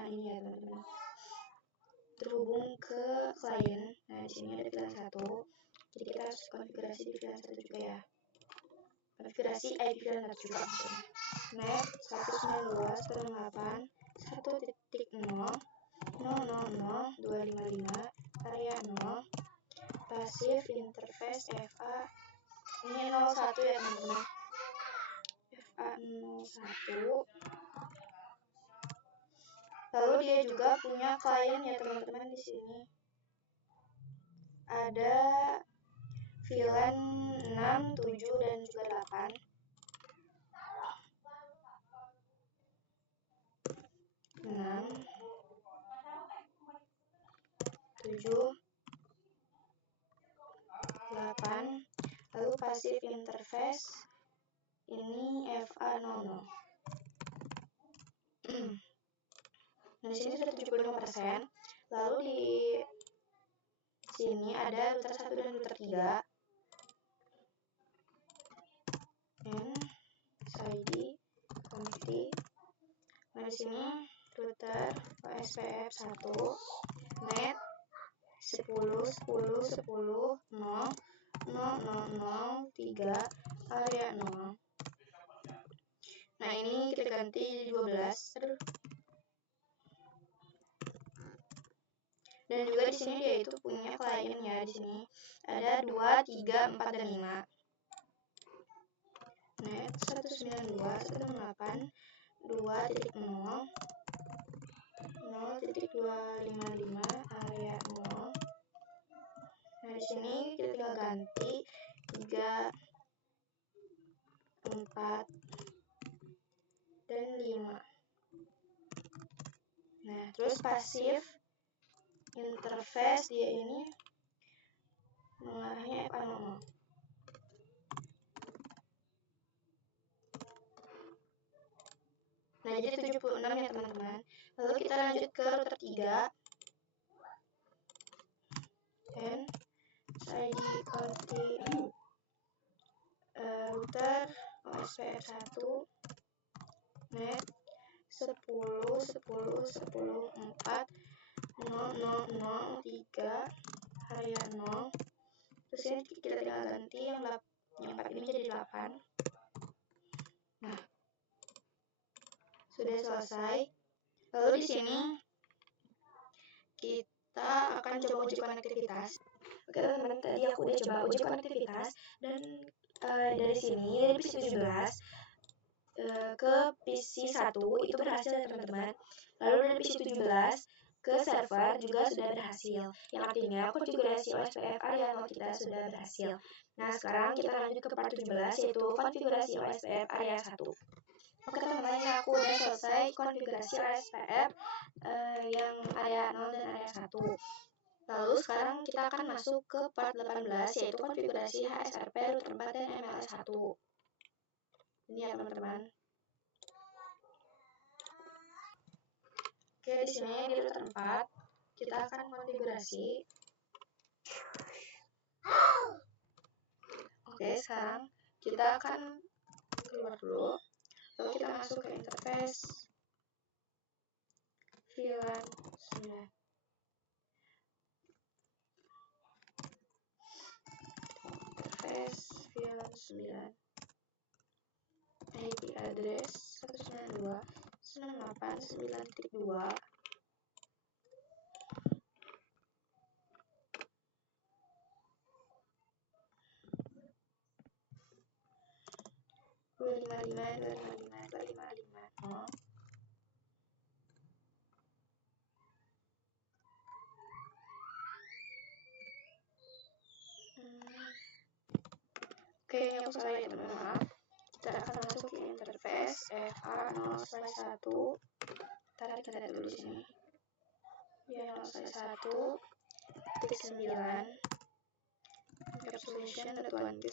ini ya teman-teman, terhubung ke klien. Nah, di sini ada pilihan 1. Jadi kita harus konfigurasi di pilihan 1 juga ya. Konfigurasi IP pilihan 1 juga maksudnya. Net 192.1.0.0.0.255 area 0. Passive interface FA ini 01 ya teman-teman. FA01. Lalu dia juga punya klien ya teman-teman. Di sini ada VLAN 6, 7 dan juga 8. 6, 7, 8. Lalu passive interface ini FA00. Nah, di sini sudah 75%. Lalu di sini ada router 1 dan router 3. SID config. Nah, di sini router OSPF 1 net 10.10.10.0.0.0.3 area 0. Nah, ini kita ganti 12. Aduh. Dan juga di sini dia itu punya klien ya. Di sini ada 2, 3, 4 dan 5. Net 192.168.2.0 0.255 area 0. Nah, di sini kita tinggal ganti 3, 4 dan 5. Nah, terus pasif interface dia ini mengarahnya FA00. Nah, jadi 76 ya teman-teman. Lalu kita lanjut ke router 3. Dan ID conti router OSPF1 net 10.10.10.4.0.0.0.3 harian 0. Terus ini kita tinggal ganti yang 4 ini jadi 8. Nah, sudah selesai. Lalu di sini kita akan coba uji konektivitas. Oke teman-teman, tadi aku udah coba uji konektivitas dan dari sini dari PC 17 ke PC1 itu berhasil ya teman-teman. Lalu dari PC 17 ke server juga sudah berhasil, yang artinya konfigurasi OSPF area 0 kita sudah berhasil. Nah, sekarang kita lanjut ke part 17, yaitu konfigurasi OSPF area 1. Oke teman-teman, aku udah selesai konfigurasi OSPF yang area 0 dan area 1. Lalu sekarang kita akan masuk ke part 18, yaitu konfigurasi HSRP, router 4, dan MLS1. Ini ya teman-teman. Oke, di sini di router 4 kita akan konfigurasi. Oke, sekarang kita akan keluar dulu. Lalu kita masuk ke interface VLAN 9. Interface VLAN 9. IP address 192.168.9.2. Oke, ini aku salah ya teman-teman, maaf. Kita akan masuk ke interface FA0/1. Kita lihat dulu di sini. Ya, 0/1.9. Encapsulation ada 1.9.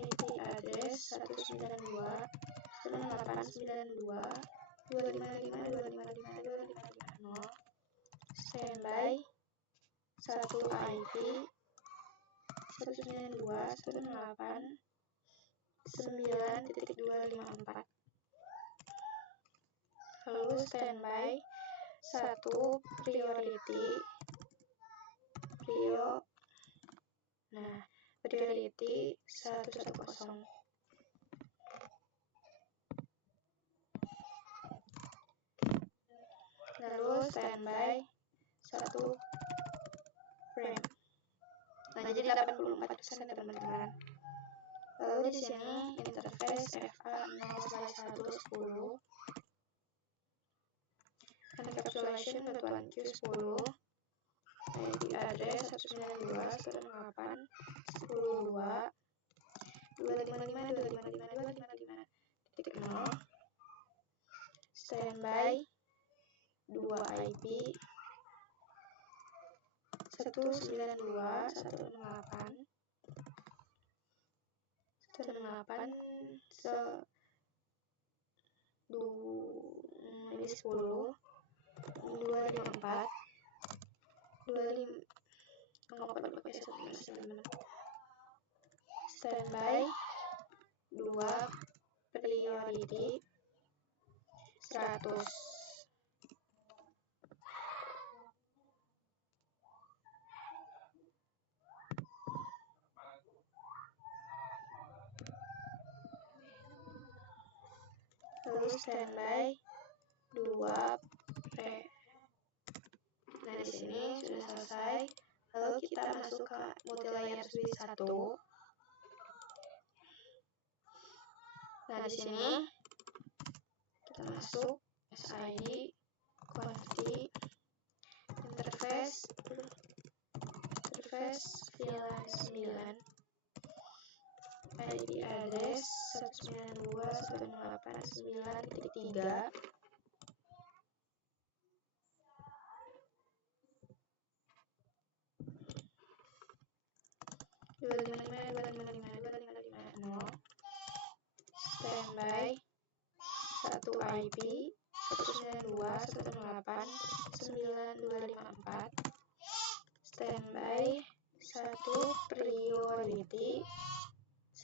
IP address 192.168.9.2. Standby 1 IP 192.168.9.254. Lalu standby 1 priority priority 110. Lalu standby 1 frame. Nah, jadi 84% ya teman-teman. Lalu di sini interface FA0/110. Encapsulation batuan Q10. IP address 192.168.255.255.255.0. Standby 2 IP 192.168.254. Standby 2 priority 100. Lalu standby 2 pre. Nah, di sini sudah selesai. Lalu kita masuk ke multilayer switch 1. Nah, di sini kita masuk SID, confi, interface VLAN 9, IP address 192.168.9.3. 255.255.255.0 standby 1 IP 192.168.9.254 standby 1 priority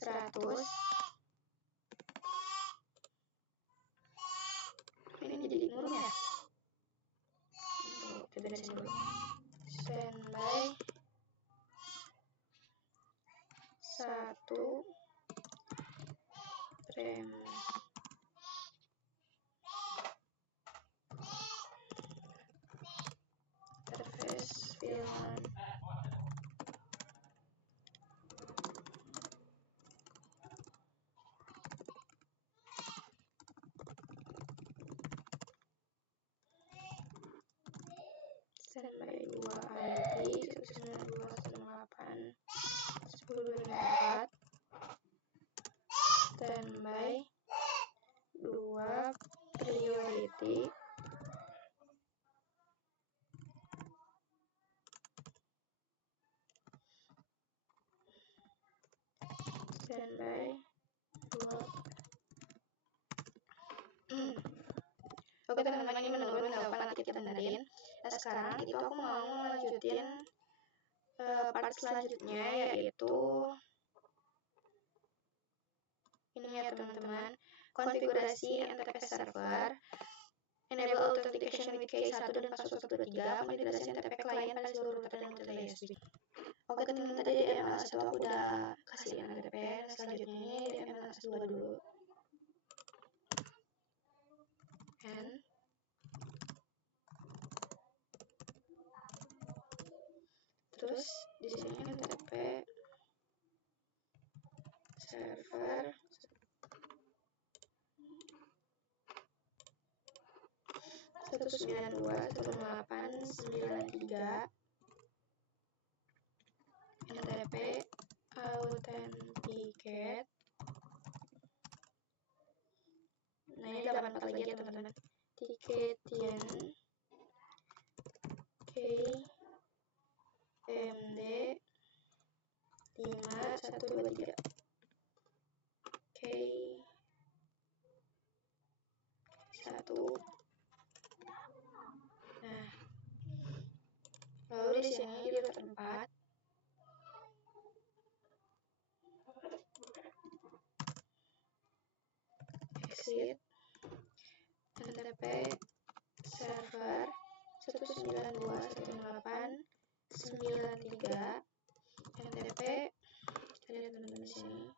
100. Ini jadi murung ya? Kita beresin dulu. Standby 1 rem interface VLAN standby 2 IP 192.168.10.254 standby 2 priority standby 2. Oke teman-teman, ini menurun, nggak apa-apa, nanti kita benerin. Nah sekarang itu aku mau lanjutin part selanjutnya, yaitu ini ya teman-teman, konfigurasi NTP server, enable authentication with key 1 dan password 123, konfigurasi NTP client pada seluruh router dan multi-layer switch. Oke teman-teman, tadi di MLS 1 aku udah kasih NTP. Nah selanjutnya ini di MLS 2 dulu. And terus di sini NTP server 192.168.9.3 NTP authenticate. Nah ini 84 lagi ya teman-teman. Tiketian KMD 5123 K 1. Nah, lalu di sini di router 4 exit NTP server 192.168.9.3 NTP. Kita lihat teman-teman di sini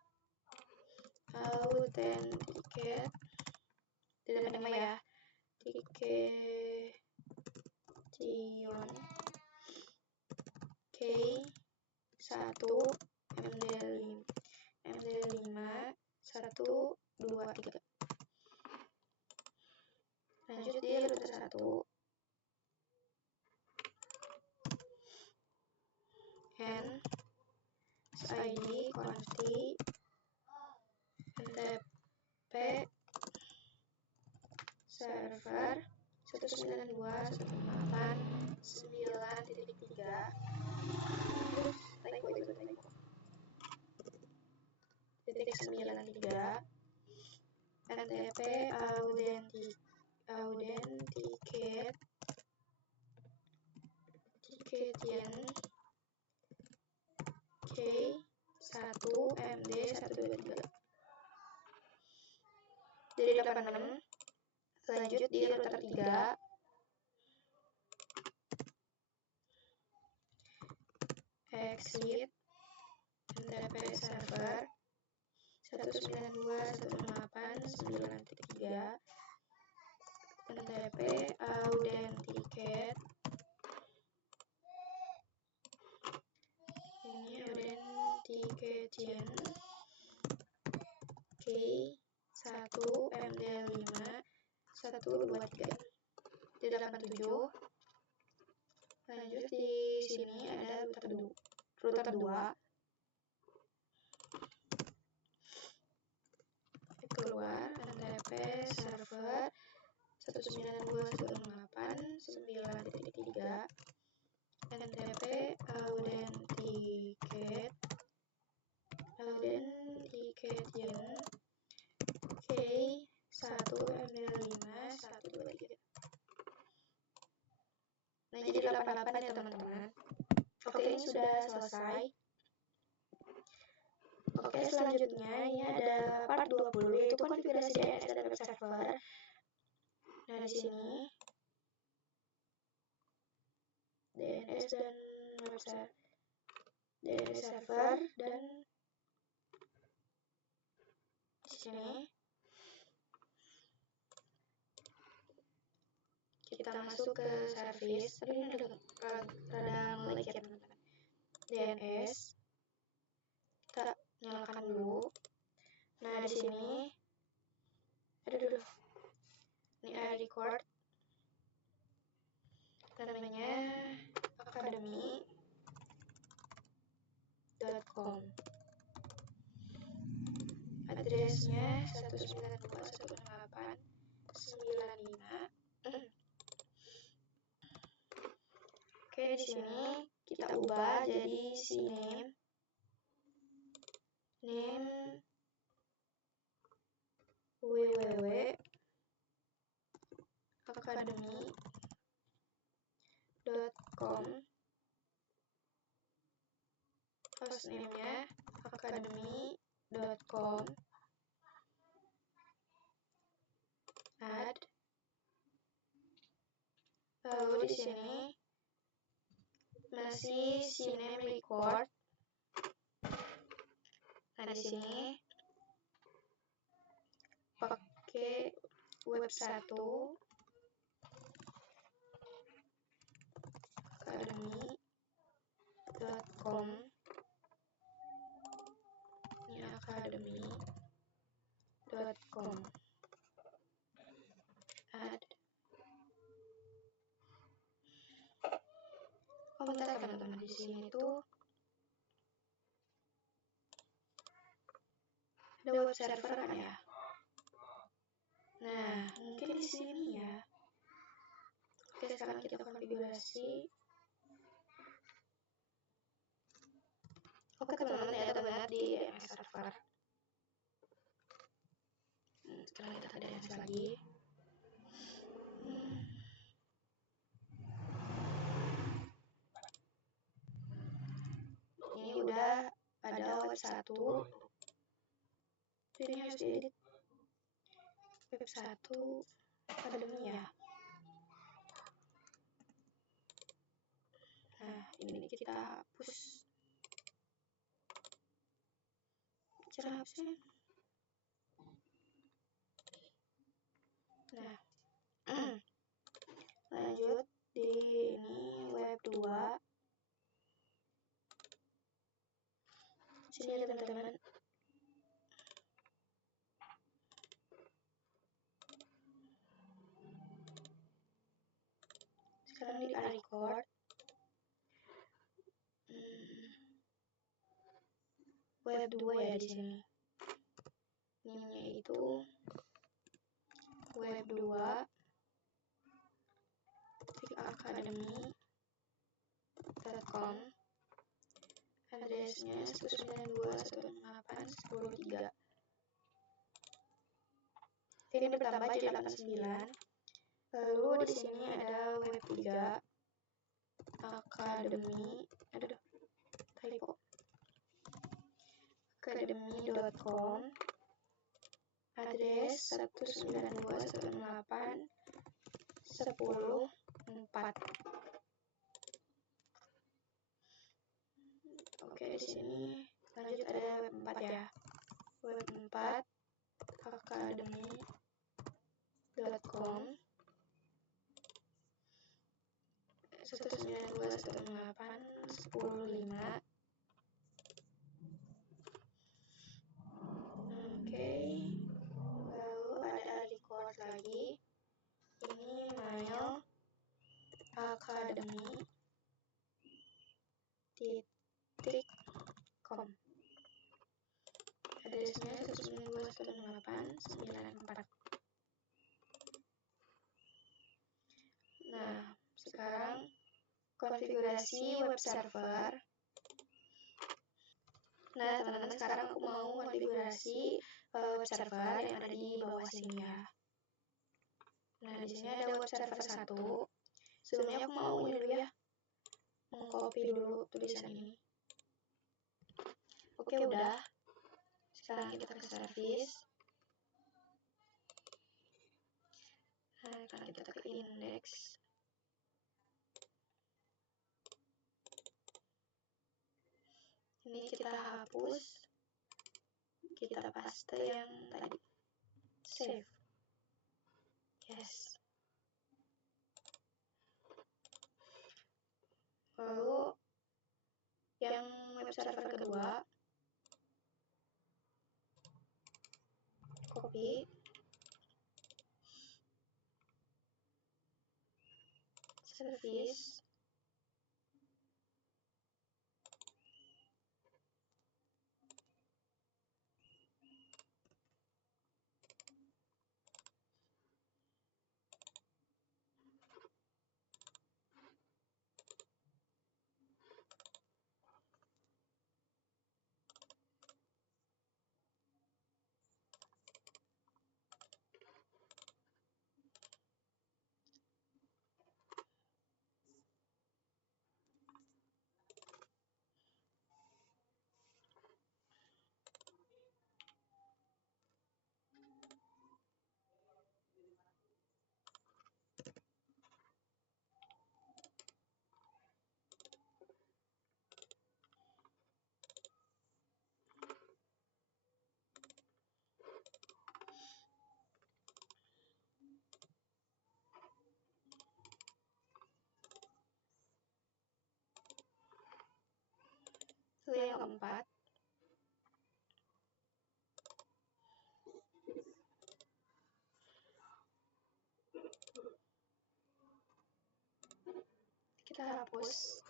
authenticate di depan nama ya, Tiketian K 1 MD5 123. Lanjut di router 1 N ID confi NTP server 192.168.9.3 titik 93 NTP authenticate Tiketian K 1 MD 123. Jadi 86. Lanjut di router 3 exit NTP server 192.168.9.3 NTP authenticate. Ini authentication K 1 MD5 123 di 87. Lanjut di sini ada router 2 keluar NTP server 192.168.9.3 NTP authenticate Lalu Iketian K1M512. Nah, jadi 88 ya teman-teman. Oke, ini sudah selesai. Oke, selanjutnya ini ada part 20, yaitu konfigurasi DNS dan web server. Nah, di sini DNS dan web server, DNS server, dan di sini kita masuk ke service. Tapi ini rada nge-lag ya teman-teman. DNS kita nyalakan dulu. Nah, di sini ini ada record namanya academy.com, addressnya 192.168.95. Oke, di sini kita ubah jadi si name www.academy.com, hostname-nya academy.com, add. Lalu di sini masih si name record. Nah, di sini pakai web 1 academy.com. Ini academy.com, add. Oh, bentar teman-teman, di sini tuh ada web server kan ya. Nah, mungkin di sini ya. Oke, sekarang kita konfigurasi. Oke teman-teman, ya teman-teman di DNS server. Sekarang kita ke DNS lagi. Ini udah ada web 1. Ini harus diedit. Web 1 Academy ya. Nah, ini kita hapus. Cara hapusnya. Nah, lanjut di ini web 2. Sini ya teman-teman. Sekarang di record. Web 2 ya di sini. Name-nya itu web 2 academy.com, addressnya 192.168.10.3. Ini bertambah jadi 89. Lalu di sini ada web 3 academy, typo, academy.com, address 192.168.10.4. Oke, di sini lanjut ada web 4 ya. Web 4 academy.com, 192.168.10.5. Oke, lalu ada record lagi. Ini mail academy.com, addressnya 192.168.94. Nah, sekarang konfigurasi web server. Nah, teman-teman, sekarang aku mau konfigurasi web server yang ada di bawah sini ya. Nah, di sini ada web server 1. Sebelumnya aku mau ini dulu ya, mengcopy dulu tulisan ini. Oke, udah. Sekarang kita ke service. Nah, sekarang kita ke index. Ini kita hapus. Kita paste yang tadi. Save. Yes. Lalu yang web server kedua, copy, service, lalu yang keempat, kita hapus.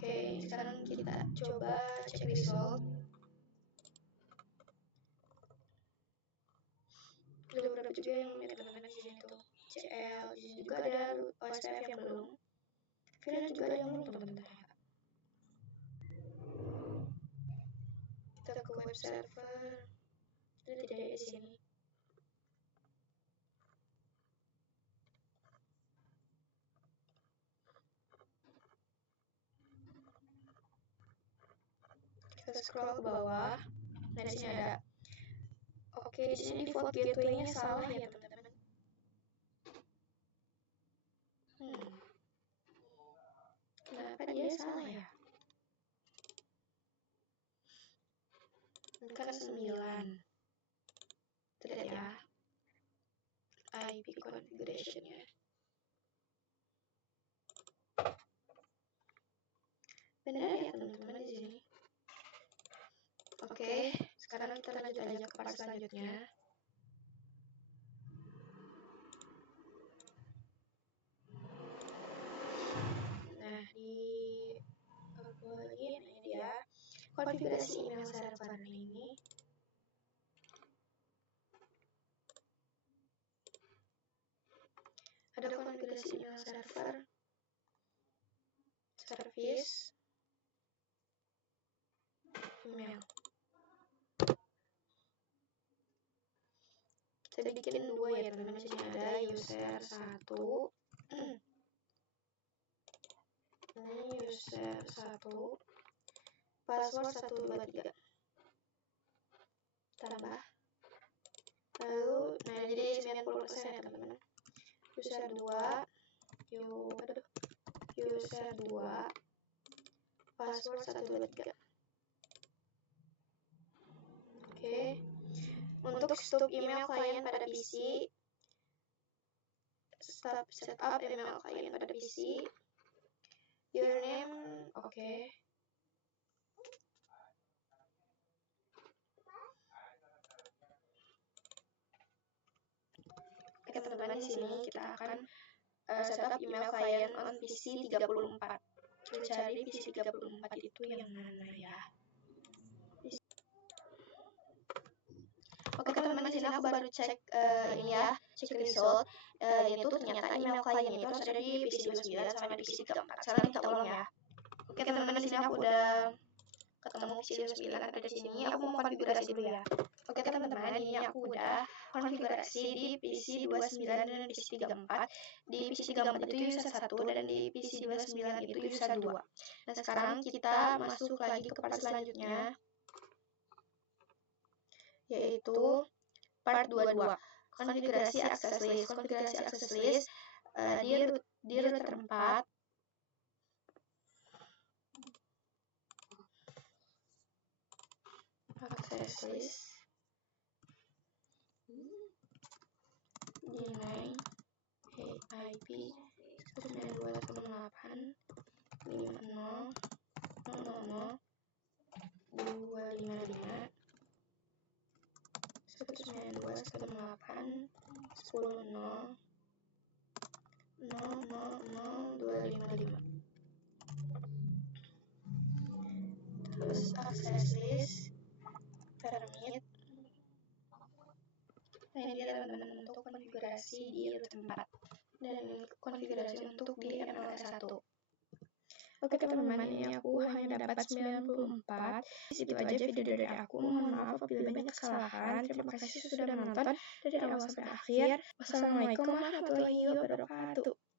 Oke, sekarang kita coba cek result. Ada beberapa juga yang mirip teman-teman di sini tuh. CL, di sini juga ada OSPF yang belum. VLAN juga ada yang belum teman-teman ternyata. Kita ke web server. Itu tidak ada di sini. Kita scroll ke bawah. Nah, di sini ada. Oke, di sini default gateway-nya salah ya, teman-teman. Kenapa dia salah ya? Kan 9. Tidak ya. IP configuration-nya. Benar ya, teman-teman, di sini. Oke, sekarang kita lanjut aja ke part selanjutnya. Nah, di apa lagi? Nah, ini dia konfigurasi email server ini. Ada konfigurasi email server, service, email. Kita bikin 2 ya, teman-teman. Di sini ada user 1. Ini user 1. Password 123. Tambah. Lalu, nah jadi 90% ya, teman-teman. User 2. User 2. Password 123. Oke. Untuk stop email klien pada PC, stop setup email klien pada PC. Your name, oke. Oke, teman-teman, di sini kita akan setup email klien on PC 34. cari PC 34 itu yang mana ya. Oke teman-teman, di sini aku baru cek ini ya, cek result. Ini tuh ternyata email klien itu harus ada di PC 29 sama di PC 34. Sekarang kita ulang ya. Oke teman-teman, di sini aku udah ketemu PC 29 ada di sini. Aku mau konfigurasi dulu ya. Oke teman-teman, ini aku udah konfigurasi di PC 29 dan PC 34. Di PC 34 itu user 1 dan di PC 29 itu user 2. Nah, sekarang kita masuk lagi ke part selanjutnya, yaitu part 22, konfigurasi access list. Konfigurasi access list di router 4. Access list deny IP 192.168.50.255 192.168.10.000.255. Terus access list permit. Nah, ini dia teman-teman untuk konfigurasi di router 4 dan konfigurasi untuk di MLS1. Oke teman-teman, ini aku hanya dapat 94. Itu aja video dari aku. Mohon maaf apabila banyak kesalahan. Terima kasih sudah menonton dari awal sampai akhir. Wassalamualaikum warahmatullahi wabarakatuh.